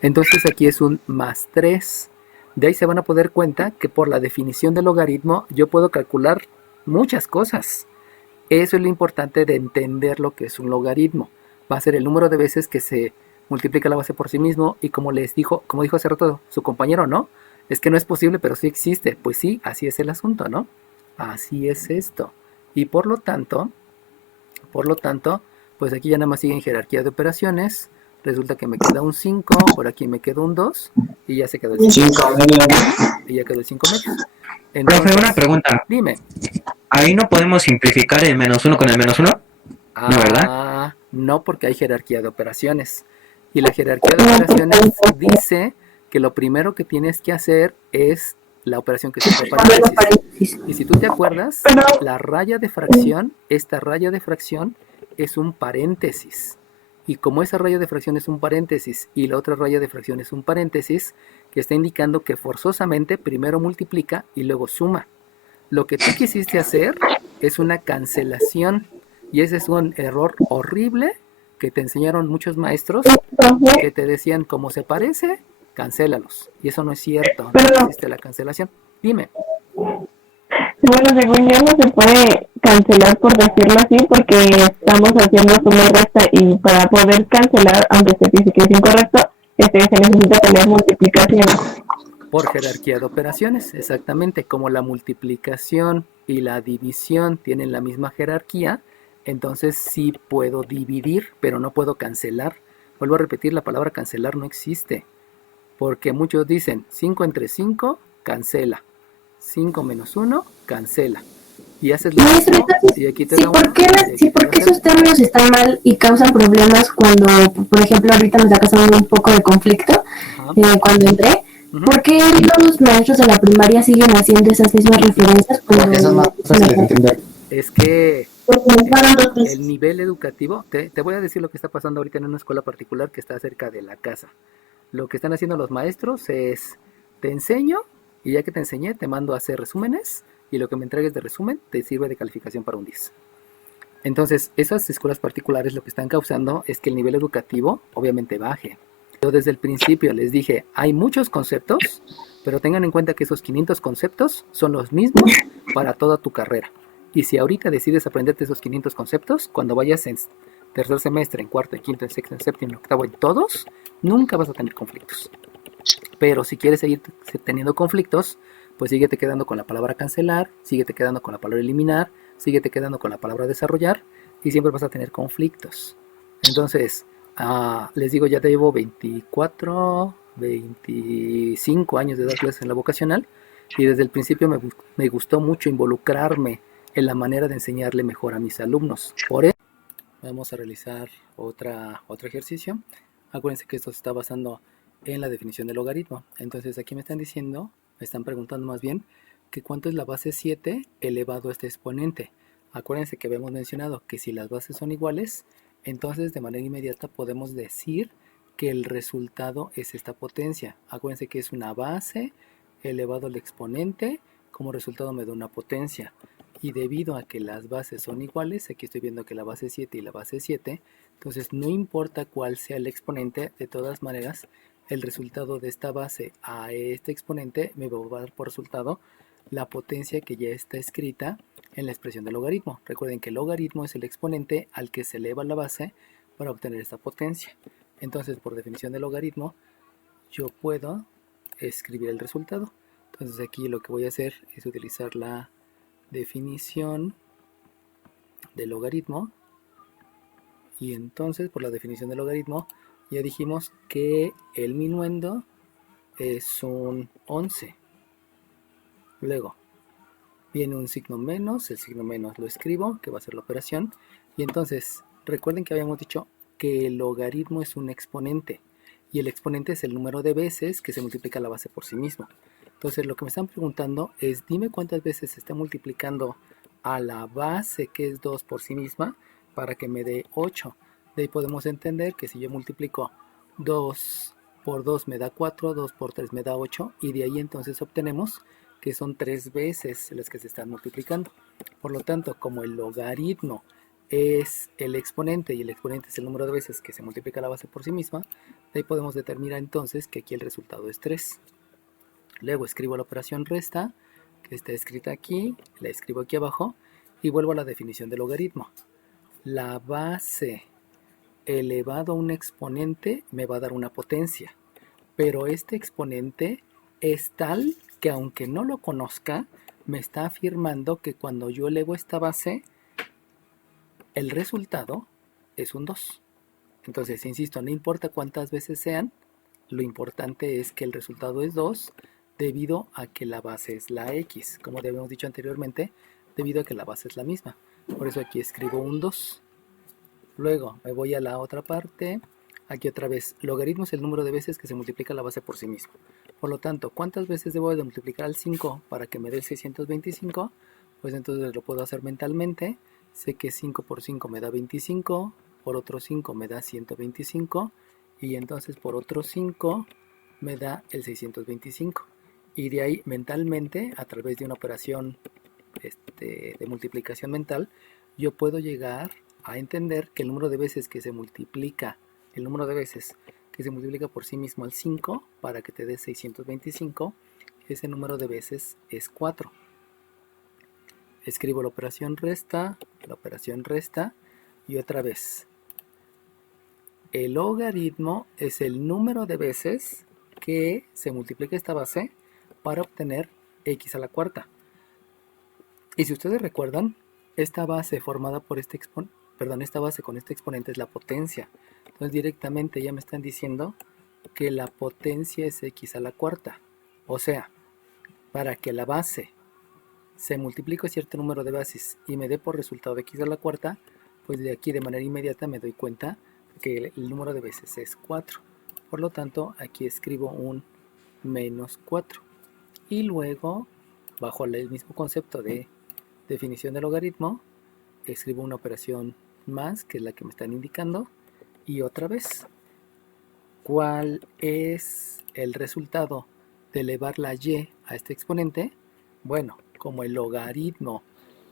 Entonces aquí es un más 3. De ahí se van a poder cuenta que por la definición del logaritmo yo puedo calcular muchas cosas. Eso es lo importante de entender lo que es un logaritmo. Va a ser el número de veces que se multiplica la base por sí mismo y como dijo hace rato su compañero, ¿no? Es que no es posible, pero sí existe. Pues sí, así es el asunto, ¿no? Así es esto. Y por lo tanto, pues aquí ya nada más sigue en jerarquía de operaciones. Resulta que me queda un 5, por aquí me quedó un 2 y ya se quedó el 5. 5 medios. Y ya quedó el 5 metros. Profe, una pregunta. Dime. Ahí no podemos simplificar el menos uno con el menos uno. No, ¿verdad? No, porque hay jerarquía de operaciones. Y la jerarquía de operaciones dice que lo primero que tienes que hacer es la operación que se llama paréntesis. Y si tú te acuerdas, la raya de fracción, esta raya de fracción es un paréntesis. Y como esa raya de fracción es un paréntesis y la otra raya de fracción es un paréntesis, que está indicando que forzosamente primero multiplica y luego suma. Lo que tú quisiste hacer es una cancelación. Y ese es un error horrible que te enseñaron muchos maestros que te decían, como se parece, cancélalos. Y eso no es cierto, no existe la cancelación. Dime. Bueno, según yo no se puede cancelar por decirlo así porque estamos haciendo suma y resta y para poder cancelar, aunque se dice que es incorrecto, se necesita tener multiplicación. Por jerarquía de operaciones, exactamente. Como la multiplicación y la división tienen la misma jerarquía, entonces sí puedo dividir, pero no puedo cancelar. Vuelvo a repetir, la palabra cancelar no existe. Porque muchos dicen 5 entre 5, cancela. 5 menos 1, cancela. Y haces lo mismo y aquí te da un... ¿Por qué esos términos están mal y causan problemas cuando, por ejemplo, ahorita me está causando un poco de conflicto cuando entré? ¿Por qué los maestros de la primaria siguen haciendo esas mismas referencias? Porque son más fáciles de entender. Es que el nivel educativo, te voy a decir lo que está pasando ahorita en una escuela particular que está cerca de la casa. Lo que están haciendo los maestros es, te enseño y ya que te enseñé te mando a hacer resúmenes y lo que me entregues de resumen te sirve de calificación para un 10. Entonces, esas escuelas particulares lo que están causando es que el nivel educativo obviamente baje. Yo desde el principio les dije, hay muchos conceptos, pero tengan en cuenta que esos 500 conceptos son los mismos para toda tu carrera. Y si ahorita decides aprenderte esos 500 conceptos, cuando vayas en tercer semestre, en cuarto, en quinto, en sexto, en séptimo, en octavo, en todos, nunca vas a tener conflictos. Pero si quieres seguir teniendo conflictos, pues síguete quedando con la palabra cancelar, síguete quedando con la palabra eliminar, síguete quedando con la palabra desarrollar y siempre vas a tener conflictos. Entonces, les digo, ya te llevo 24, 25 años de dar clases en la vocacional y desde el principio me gustó mucho involucrarme en la manera de enseñarle mejor a mis alumnos. Por eso vamos a realizar otro ejercicio. Acuérdense que esto se está basando en la definición del logaritmo. Entonces aquí me están preguntando más bien que cuánto es la base 7 elevado a este exponente. Acuérdense que habíamos mencionado que si las bases son iguales, entonces de manera inmediata podemos decir que el resultado es esta potencia. Acuérdense que es una base elevado al exponente, como resultado me da una potencia. Y debido a que las bases son iguales, aquí estoy viendo que la base 7 y la base 7, entonces no importa cuál sea el exponente, de todas maneras el resultado de esta base a este exponente me va a dar por resultado la potencia que ya está escrita en la expresión del logaritmo. Recuerden que el logaritmo es el exponente al que se eleva la base para obtener esta potencia. Entonces, por definición del logaritmo, yo puedo escribir el resultado. Entonces aquí lo que voy a hacer es utilizar la definición del logaritmo. Y entonces, por la definición del logaritmo, ya dijimos que el minuendo es un 11. Luego viene un signo menos, el signo menos lo escribo, que va a ser la operación. Y entonces, recuerden que habíamos dicho que el logaritmo es un exponente. Y el exponente es el número de veces que se multiplica la base por sí mismo. Entonces, lo que me están preguntando es, dime cuántas veces se está multiplicando a la base, que es 2 por sí misma, para que me dé 8. De ahí podemos entender que si yo multiplico 2 por 2 me da 4, 2 por 3 me da 8, y de ahí entonces obtenemos que son 3 veces las que se están multiplicando. Por lo tanto, como el logaritmo es el exponente y el exponente es el número de veces que se multiplica la base por sí misma, de ahí podemos determinar entonces que aquí el resultado es 3. Luego escribo la operación resta, que está escrita aquí, la escribo aquí abajo, y vuelvo a la definición del logaritmo. La base elevado a un exponente me va a dar una potencia, pero este exponente es tal que aunque no lo conozca, me está afirmando que cuando yo elevo esta base, el resultado es un 2. Entonces, insisto, no importa cuántas veces sean, lo importante es que el resultado es 2 debido a que la base es la x, como ya habíamos dicho anteriormente, debido a que la base es la misma. Por eso aquí escribo un 2. Luego me voy a la otra parte. Aquí otra vez, logaritmo es el número de veces que se multiplica la base por sí mismo. Por lo tanto, ¿cuántas veces debo de multiplicar al 5 para que me dé 625? Pues entonces lo puedo hacer mentalmente. Sé que 5 por 5 me da 25, por otro 5 me da 125, y entonces por otro 5 me da el 625. Y de ahí mentalmente, a través de una operación de multiplicación mental, yo puedo llegar a entender que el número de veces que se multiplica, el número de veces que se multiplica por sí mismo al 5 para que te dé 625, ese número de veces es 4. Escribo la operación resta, y otra vez. El logaritmo es el número de veces que se multiplica esta base para obtener x a la cuarta. Y si ustedes recuerdan, esta base formada por esta base con este exponente es la potencia. Entonces directamente ya me están diciendo que la potencia es x a la cuarta. O sea, para que la base se multiplique cierto número de bases y me dé por resultado x a la cuarta, pues de aquí de manera inmediata me doy cuenta que el número de veces es 4. Por lo tanto, aquí escribo un menos 4. Y luego, bajo el mismo concepto de definición del logaritmo, escribo una operación más, que es la que me están indicando, y otra vez, ¿cuál es el resultado de elevar la y a este exponente? Bueno, como el logaritmo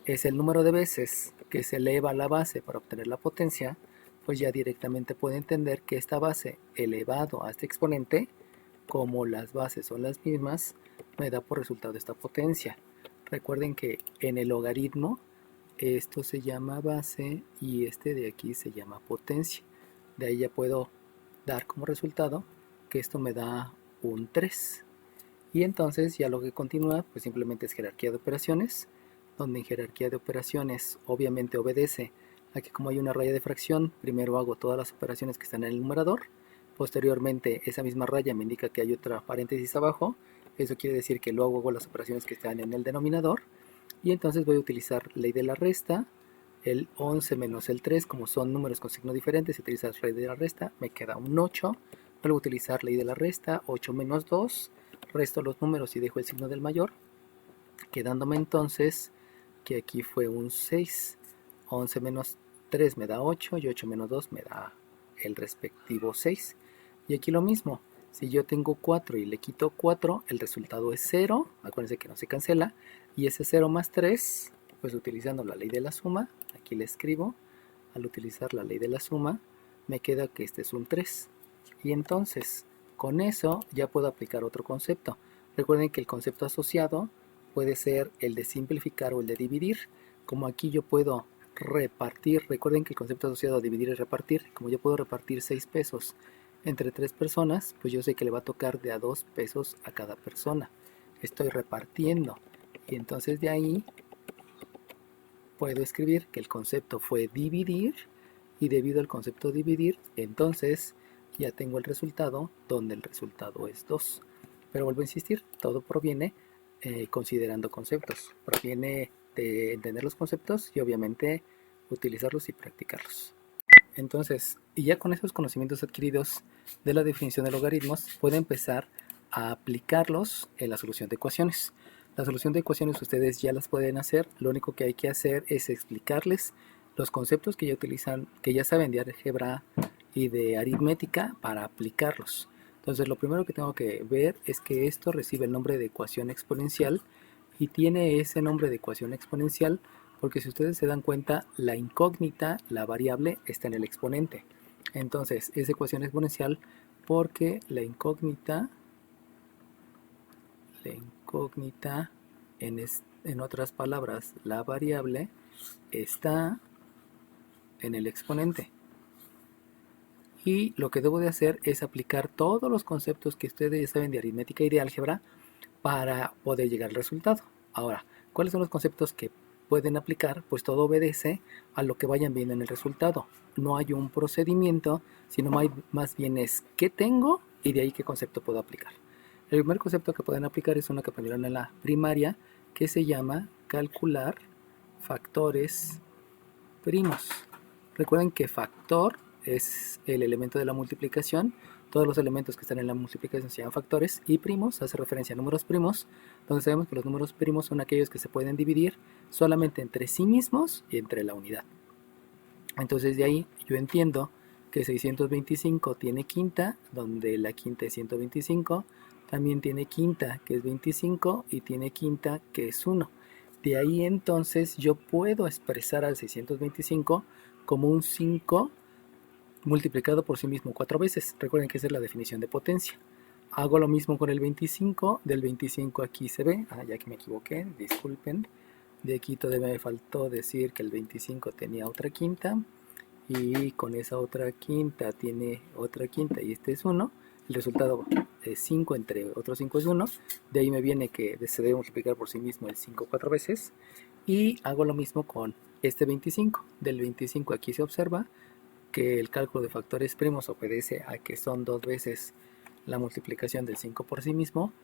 es el número de veces que se eleva a la base para obtener la potencia, pues ya directamente puedo entender que esta base elevado a este exponente, como las bases son las mismas, me da por resultado esta potencia. Recuerden que en el logaritmo esto se llama base y este de aquí se llama potencia. De ahí ya puedo dar como resultado que esto me da un 3. Y entonces ya lo que continúa pues simplemente es jerarquía de operaciones, donde en jerarquía de operaciones obviamente obedece a que como hay una raya de fracción, primero hago todas las operaciones que están en el numerador, posteriormente esa misma raya me indica que hay otra paréntesis abajo, eso quiere decir que luego hago las operaciones que están en el denominador, y entonces voy a utilizar ley de la resta. El 11 menos el 3, como son números con signo diferente, si utilizas ley de la resta, me queda un 8. Vuelvo a utilizar ley de la resta, 8 menos 2, resto los números y dejo el signo del mayor, quedándome entonces que aquí fue un 6. 11 menos 3 me da 8 y 8 menos 2 me da el respectivo 6. Y aquí lo mismo, si yo tengo 4 y le quito 4, el resultado es 0, acuérdense que no se cancela, y ese 0 más 3, pues utilizando la ley de la suma, aquí le escribo, al utilizar la ley de la suma, me queda que este es un 3. Y entonces, Con eso ya puedo aplicar otro concepto. Recuerden que el concepto asociado puede ser el de simplificar o el de dividir. Como aquí yo puedo repartir, recuerden que el concepto asociado a dividir y repartir, como yo puedo repartir 6 pesos entre 3 personas, pues yo sé que le va a tocar de a 2 pesos a cada persona. Estoy repartiendo. Y entonces de ahí puedo escribir que el concepto fue dividir, y debido al concepto dividir, entonces ya tengo el resultado, donde el resultado es 2. Pero vuelvo a insistir, todo proviene considerando conceptos. Proviene de entender los conceptos y obviamente utilizarlos y practicarlos. Entonces, y ya con esos conocimientos adquiridos de la definición de logaritmos, puedo empezar a aplicarlos en la solución de ecuaciones. La solución de ecuaciones ustedes ya las pueden hacer, lo único que hay que hacer es explicarles los conceptos que ya utilizan, que ya saben de álgebra y de aritmética para aplicarlos. Entonces lo primero que tengo que ver es que esto recibe el nombre de ecuación exponencial y tiene ese nombre de ecuación exponencial porque si ustedes se dan cuenta, la incógnita, la variable, está en el exponente. Entonces es ecuación exponencial porque la incógnita en otras palabras, la variable está en el exponente. Y lo que debo de hacer es aplicar todos los conceptos que ustedes ya saben de aritmética y de álgebra para poder llegar al resultado. Ahora, ¿cuáles son los conceptos que pueden aplicar? Pues todo obedece a lo que vayan viendo en el resultado. No hay un procedimiento, sino más bien es qué tengo y de ahí qué concepto puedo aplicar. El primer concepto que pueden aplicar es uno que aprendieron en la primaria, que se llama calcular factores primos. Recuerden que factor es el elemento de la multiplicación. Todos los elementos que están en la multiplicación se llaman factores. Y primos hace referencia a números primos, donde sabemos que los números primos son aquellos que se pueden dividir solamente entre sí mismos y entre la unidad. Entonces de ahí yo entiendo que 625 tiene quinta, donde la quinta es 125. También tiene quinta, que es 25, y tiene quinta, que es 1. De ahí entonces yo puedo expresar al 625 como un 5 multiplicado por sí mismo 4 veces. Recuerden que esa es la definición de potencia. Hago lo mismo con el 25. Del 25 aquí se ve, ya que me equivoqué, disculpen. De aquí todavía me faltó decir que el 25 tenía otra quinta. Y con esa otra quinta tiene otra quinta y este es 1. El resultado es 5 entre otros 5 es 1. De ahí me viene que se debe multiplicar por sí mismo el 5 4 veces. Y hago lo mismo con este 25. Del 25 aquí se observa que el cálculo de factores primos obedece a que son 2 veces la multiplicación del 5 por sí mismo.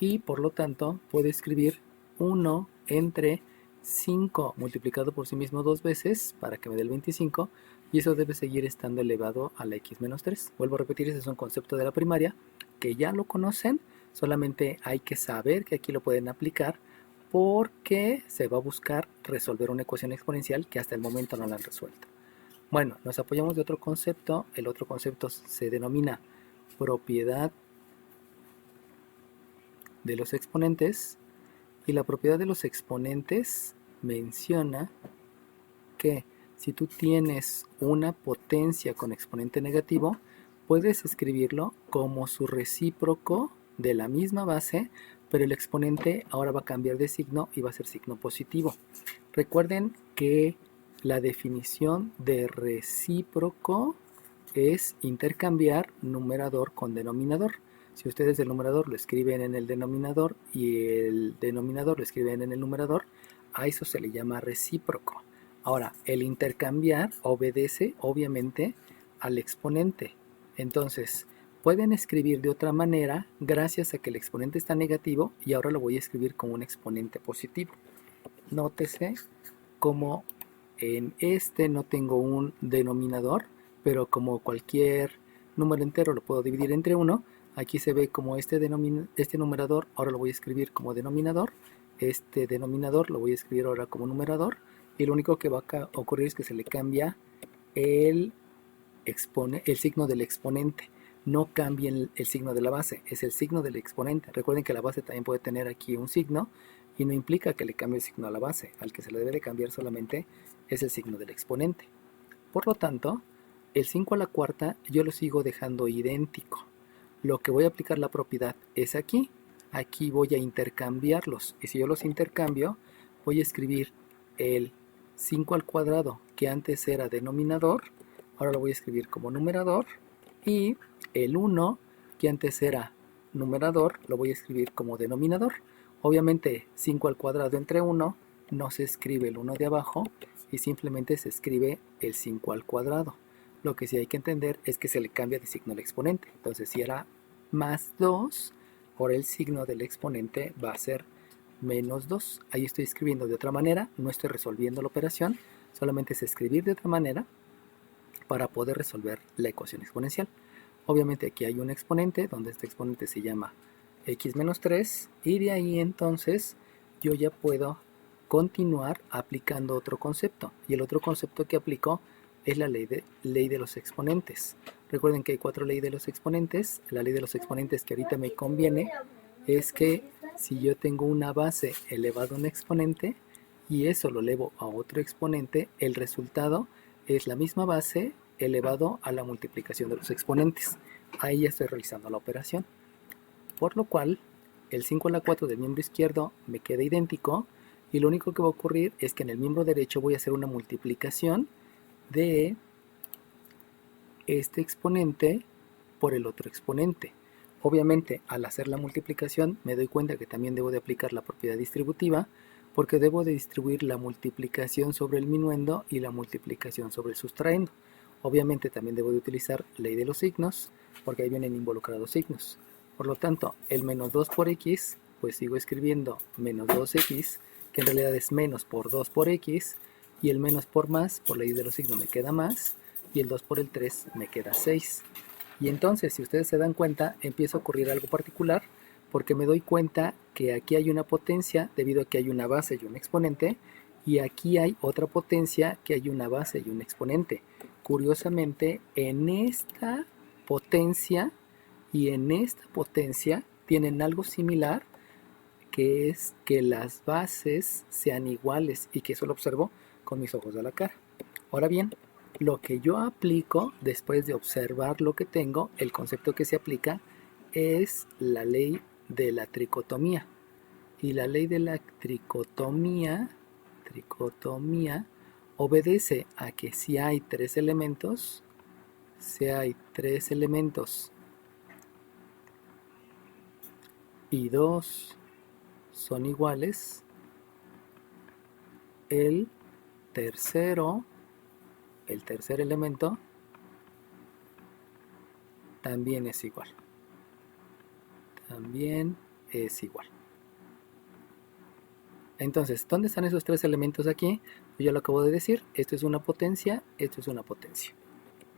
Y por lo tanto puedo escribir 1 entre 5 multiplicado por sí mismo 2 veces para que me dé el 25. Y eso debe seguir estando elevado a la x menos 3. Vuelvo a repetir, ese es un concepto de la primaria que ya lo conocen, solamente hay que saber que aquí lo pueden aplicar porque se va a buscar resolver una ecuación exponencial que hasta el momento no la han resuelto. Bueno, nos apoyamos de otro concepto, el otro concepto se denomina propiedad de los exponentes y la propiedad de los exponentes menciona que si tú tienes una potencia con exponente negativo, puedes escribirlo como su recíproco de la misma base, pero el exponente ahora va a cambiar de signo y va a ser signo positivo. Recuerden que la definición de recíproco es intercambiar numerador con denominador. Si ustedes el numerador lo escriben en el denominador y el denominador lo escriben en el numerador, a eso se le llama recíproco. Ahora, el intercambiar obedece obviamente al exponente. Entonces, pueden escribir de otra manera gracias a que el exponente está negativo y ahora lo voy a escribir como un exponente positivo. Nótese como en este no tengo un denominador, pero como cualquier número entero lo puedo dividir entre 1. Aquí se ve como este numerador ahora lo voy a escribir como denominador. Este denominador lo voy a escribir ahora como numerador. Y lo único que va a ocurrir es que se le cambia el signo del exponente. No cambien el signo de la base, es el signo del exponente. Recuerden que la base también puede tener aquí un signo y no implica que le cambie el signo a la base. Al que se le debe de cambiar solamente es el signo del exponente. Por lo tanto, el 5 a la cuarta yo lo sigo dejando idéntico. lo que voy a aplicar la propiedad es aquí. Aquí voy a intercambiarlos. Y si yo los intercambio, voy a escribir el 5 al cuadrado, que antes era denominador, ahora lo voy a escribir como numerador. Y el 1, que antes era numerador, lo voy a escribir como denominador. Obviamente 5 al cuadrado entre 1 no se escribe el 1 de abajo y simplemente se escribe el 5 al cuadrado. Lo que sí hay que entender es que se le cambia de signo al exponente. Entonces si era más 2, ahora el signo del exponente va a ser menos 2. Ahí estoy escribiendo de otra manera, no estoy resolviendo la operación, solamente es escribir de otra manera para poder resolver la ecuación exponencial. Obviamente aquí hay un exponente, donde este exponente se llama x menos 3, y de ahí entonces yo ya puedo continuar aplicando otro concepto. Y el otro concepto que aplico es la ley de los exponentes. Recuerden que hay 4 leyes de los exponentes. La ley de los exponentes que ahorita me conviene es que si yo tengo una base elevada a un exponente y eso lo elevo a otro exponente, el resultado es la misma base elevado a la multiplicación de los exponentes. Ahí ya estoy realizando la operación. Por lo cual, el 5 a la 4 del miembro izquierdo me queda idéntico y lo único que va a ocurrir es que en el miembro derecho voy a hacer una multiplicación de este exponente por el otro exponente. Obviamente, al hacer la multiplicación me doy cuenta que también debo de aplicar la propiedad distributiva porque debo de distribuir la multiplicación sobre el minuendo y la multiplicación sobre el sustraendo. Obviamente también debo de utilizar ley de los signos porque ahí vienen involucrados signos. Por lo tanto, el menos 2 por x, pues sigo escribiendo menos 2x, que en realidad es menos por 2 por x, y el menos por más, por ley de los signos me queda más, y el 2 por el 3 me queda 6. Y entonces, si ustedes se dan cuenta, empieza a ocurrir algo particular, porque me doy cuenta que aquí hay una potencia debido a que hay una base y un exponente, y aquí hay otra potencia que hay una base y un exponente. Curiosamente, en esta potencia y en esta potencia tienen algo similar, que es que las bases sean iguales y que eso lo observo con mis ojos de la cara. Ahora bien, lo que yo aplico después de observar lo que tengo, el concepto que se aplica es la ley de la tricotomía. Y la ley de la tricotomía obedece a que si hay 3 elementos, y 2 son iguales, el tercer elemento también es igual. Entonces, ¿dónde están esos 3 elementos aquí? Yo ya lo acabo de decir. Esto es una potencia, esto es una potencia.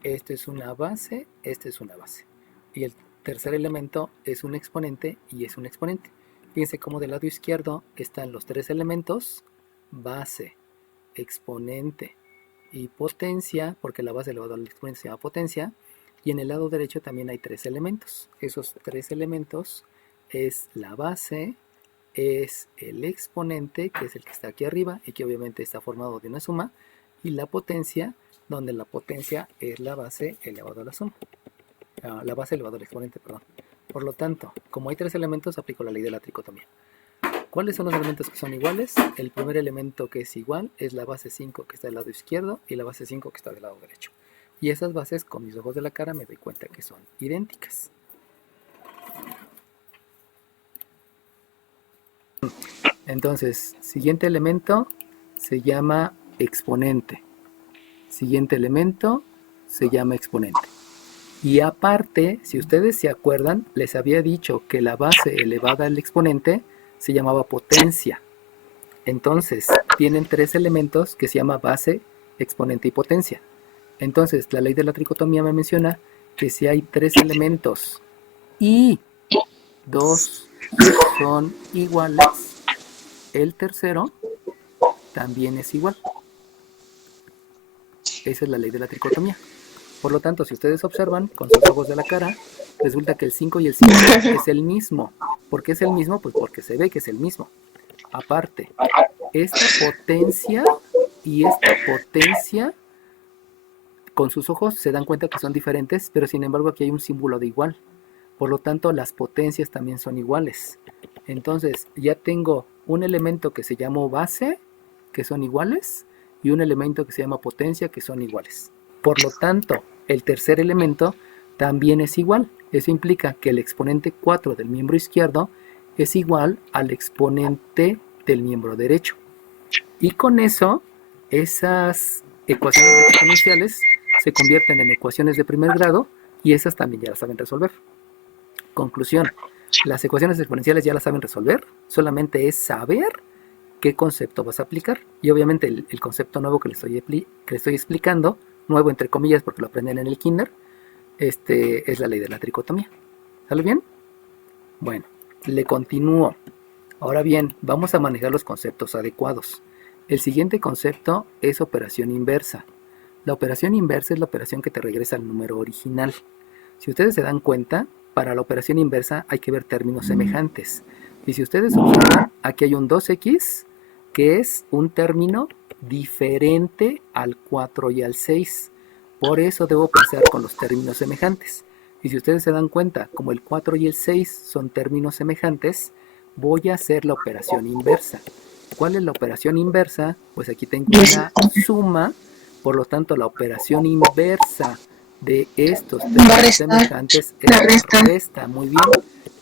Esto es una base, esto es una base. Y el tercer elemento es un exponente y es un exponente. Fíjense cómo del lado izquierdo están los 3 elementos, base, exponente y potencia, porque la base elevado al exponente se llama potencia. Y en el lado derecho también hay 3 elementos. Esos 3 elementos es la base, es el exponente, que es el que está aquí arriba y que obviamente está formado de una suma, y la potencia, donde la potencia es la base elevado a la suma. La base elevado al exponente, perdón. Por lo tanto, como hay 3 elementos, aplico la ley de la tricotomía. ¿Cuáles son los elementos que son iguales? El primer elemento que es igual es la base 5 que está del lado izquierdo y la base 5 que está del lado derecho. Y esas bases, con mis ojos de la cara, me doy cuenta que son idénticas. Entonces, siguiente elemento se llama exponente. Siguiente elemento se llama exponente. Y aparte, si ustedes se acuerdan, les había dicho que la base elevada al exponente se llamaba potencia. Entonces, tienen 3 elementos que se llama base, exponente y potencia. Entonces, la ley de la tricotomía me menciona que si hay 3 elementos y 2 son iguales, el tercero también es igual. Esa es la ley de la tricotomía. Por lo tanto, si ustedes observan con sus ojos de la cara, resulta que el 5 y el 5 es el mismo. ¿Por qué es el mismo? Pues porque se ve que es el mismo. Aparte, esta potencia y esta potencia, con sus ojos se dan cuenta que son diferentes, pero sin embargo aquí hay un símbolo de igual. Por lo tanto, las potencias también son iguales. Entonces, ya tengo un elemento que se llama base, que son iguales, y un elemento que se llama potencia, que son iguales. Por lo tanto, el tercer elemento también es igual. Eso implica que el exponente 4 del miembro izquierdo es igual al exponente del miembro derecho. Y con eso, esas ecuaciones exponenciales se convierten en ecuaciones de primer grado y esas también ya las saben resolver. Conclusión, las ecuaciones exponenciales ya las saben resolver, solamente es saber qué concepto vas a aplicar. Y obviamente el concepto nuevo que le estoy explicando, nuevo entre comillas porque lo aprenden en el kinder, es la ley de la tricotomía. ¿Sale bien? Bueno, le continúo. Ahora bien, vamos a manejar los conceptos adecuados. El siguiente concepto es operación inversa. La operación inversa es la operación que te regresa al número original. Si ustedes se dan cuenta, para la operación inversa hay que ver términos semejantes. Y si ustedes observan, aquí hay un 2x, que es un término diferente al 4 y al 6. Por eso debo pensar con los términos semejantes. Y si ustedes se dan cuenta, como el 4 y el 6 son términos semejantes, voy a hacer la operación inversa. ¿Cuál es la operación inversa? Pues aquí tengo una suma, por lo tanto la operación inversa de estos términos semejantes es la resta. Muy bien.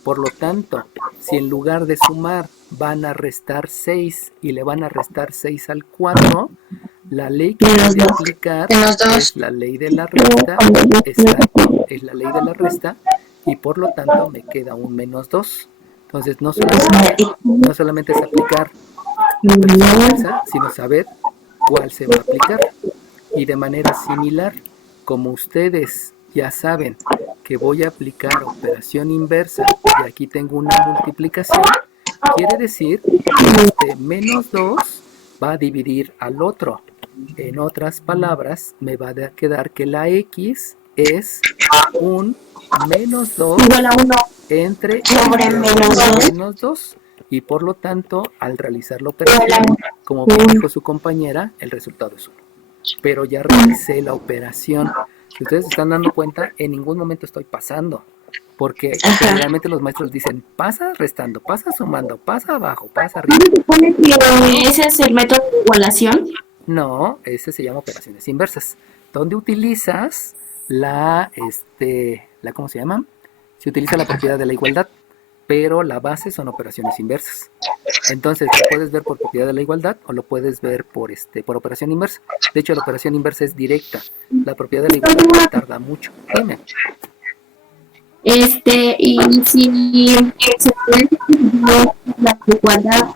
Por lo tanto, si en lugar de sumar van a restar 6 y le van a restar 6 al 4, la ley que voy a aplicar es la ley de la resta, es la ley de la resta, y por lo tanto me queda un menos 2. Entonces no solamente es aplicar la operación inversa, sino saber cuál se va a aplicar. Y de manera similar, como ustedes ya saben que voy a aplicar operación inversa y aquí tengo una multiplicación, quiere decir que este menos 2 va a dividir al otro. En otras palabras, me va a quedar que la x es un menos 2 entre menos 2. Y por lo tanto, al realizar la operación, como dijo su compañera, el resultado es 1. Pero ya realicé la operación. Si ustedes se están dando cuenta, en ningún momento estoy pasando. Porque generalmente los maestros dicen, pasa restando, pasa sumando, pasa abajo, pasa arriba. ¿Ese es el método de igualación? No, ese se llama operaciones inversas. Donde utilizas ¿cómo se llama? Se utiliza la propiedad de la igualdad, pero la base son operaciones inversas. Entonces, lo puedes ver por propiedad de la igualdad o lo puedes ver por operación inversa. De hecho, la operación inversa es directa. La propiedad de la igualdad tarda mucho. Dime. Y si se puede la igualdad,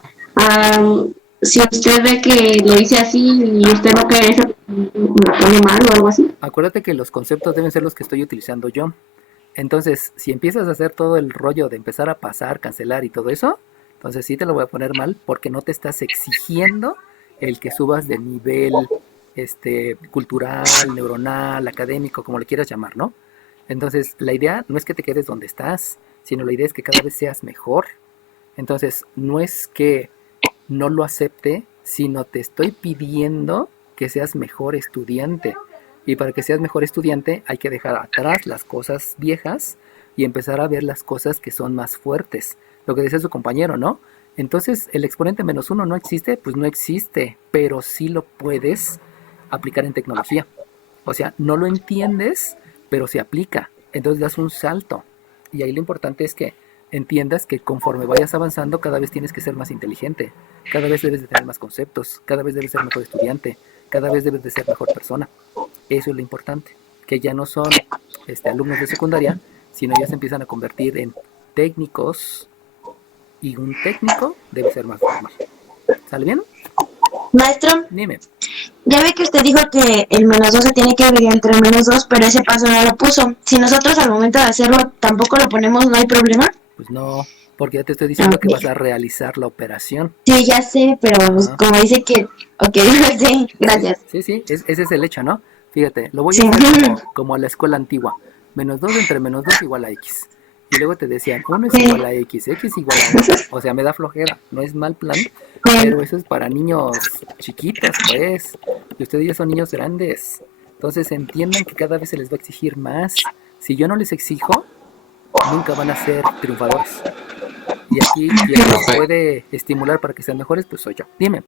si usted ve que lo hice así y usted no cree eso, ¿me pone mal o algo así? Acuérdate que los conceptos deben ser los que estoy utilizando yo. Entonces, si empiezas a hacer todo el rollo de empezar a pasar, cancelar y todo eso, entonces sí te lo voy a poner mal porque no te estás exigiendo el que subas de nivel cultural, neuronal, académico, como le quieras llamar, ¿no? Entonces, la idea no es que te quedes donde estás, sino la idea es que cada vez seas mejor. Entonces, no es que no lo acepte, sino te estoy pidiendo que seas mejor estudiante. Y para que seas mejor estudiante hay que dejar atrás las cosas viejas y empezar a ver las cosas que son más fuertes. Lo que decía su compañero, ¿no? Entonces, ¿el exponente menos 1 no existe? Pues no existe, pero sí lo puedes aplicar en tecnología. O sea, no lo entiendes, pero se aplica. Entonces das un salto. Y ahí lo importante es que entiendas que conforme vayas avanzando, cada vez tienes que ser más inteligente. Cada vez debes de tener más conceptos. Cada vez debes ser mejor estudiante. Cada vez debes de ser mejor persona. Eso es lo importante. Que ya no son alumnos de secundaria, sino ya se empiezan a convertir en técnicos. Y un técnico debe ser más formal. ¿Sale bien? Maestro, Dime. ya ve que usted dijo que el menos 2 se tiene que dividir entre el menos 2, pero ese paso no lo puso. Si nosotros al momento de hacerlo tampoco lo ponemos, ¿no hay problema? Pues no, porque ya te estoy diciendo que vas a realizar la operación. Sí, ya sé, pero como dice que... Ok, sí, gracias. Sí, ese es el hecho, ¿no? Fíjate, lo voy a hacer como a la escuela antigua. Menos 2 entre menos 2 igual a X. Y luego te decían, 1 es igual a X, X igual a 1. O sea, me da flojera, no es mal plan, pero eso es para niños chiquitos, pues. Y ustedes ya son niños grandes. Entonces entiendan que cada vez se les va a exigir más. Si yo no les exijo, nunca van a ser triunfadores. Y aquí quien los puede estimular para que sean mejores, pues soy yo. Dime.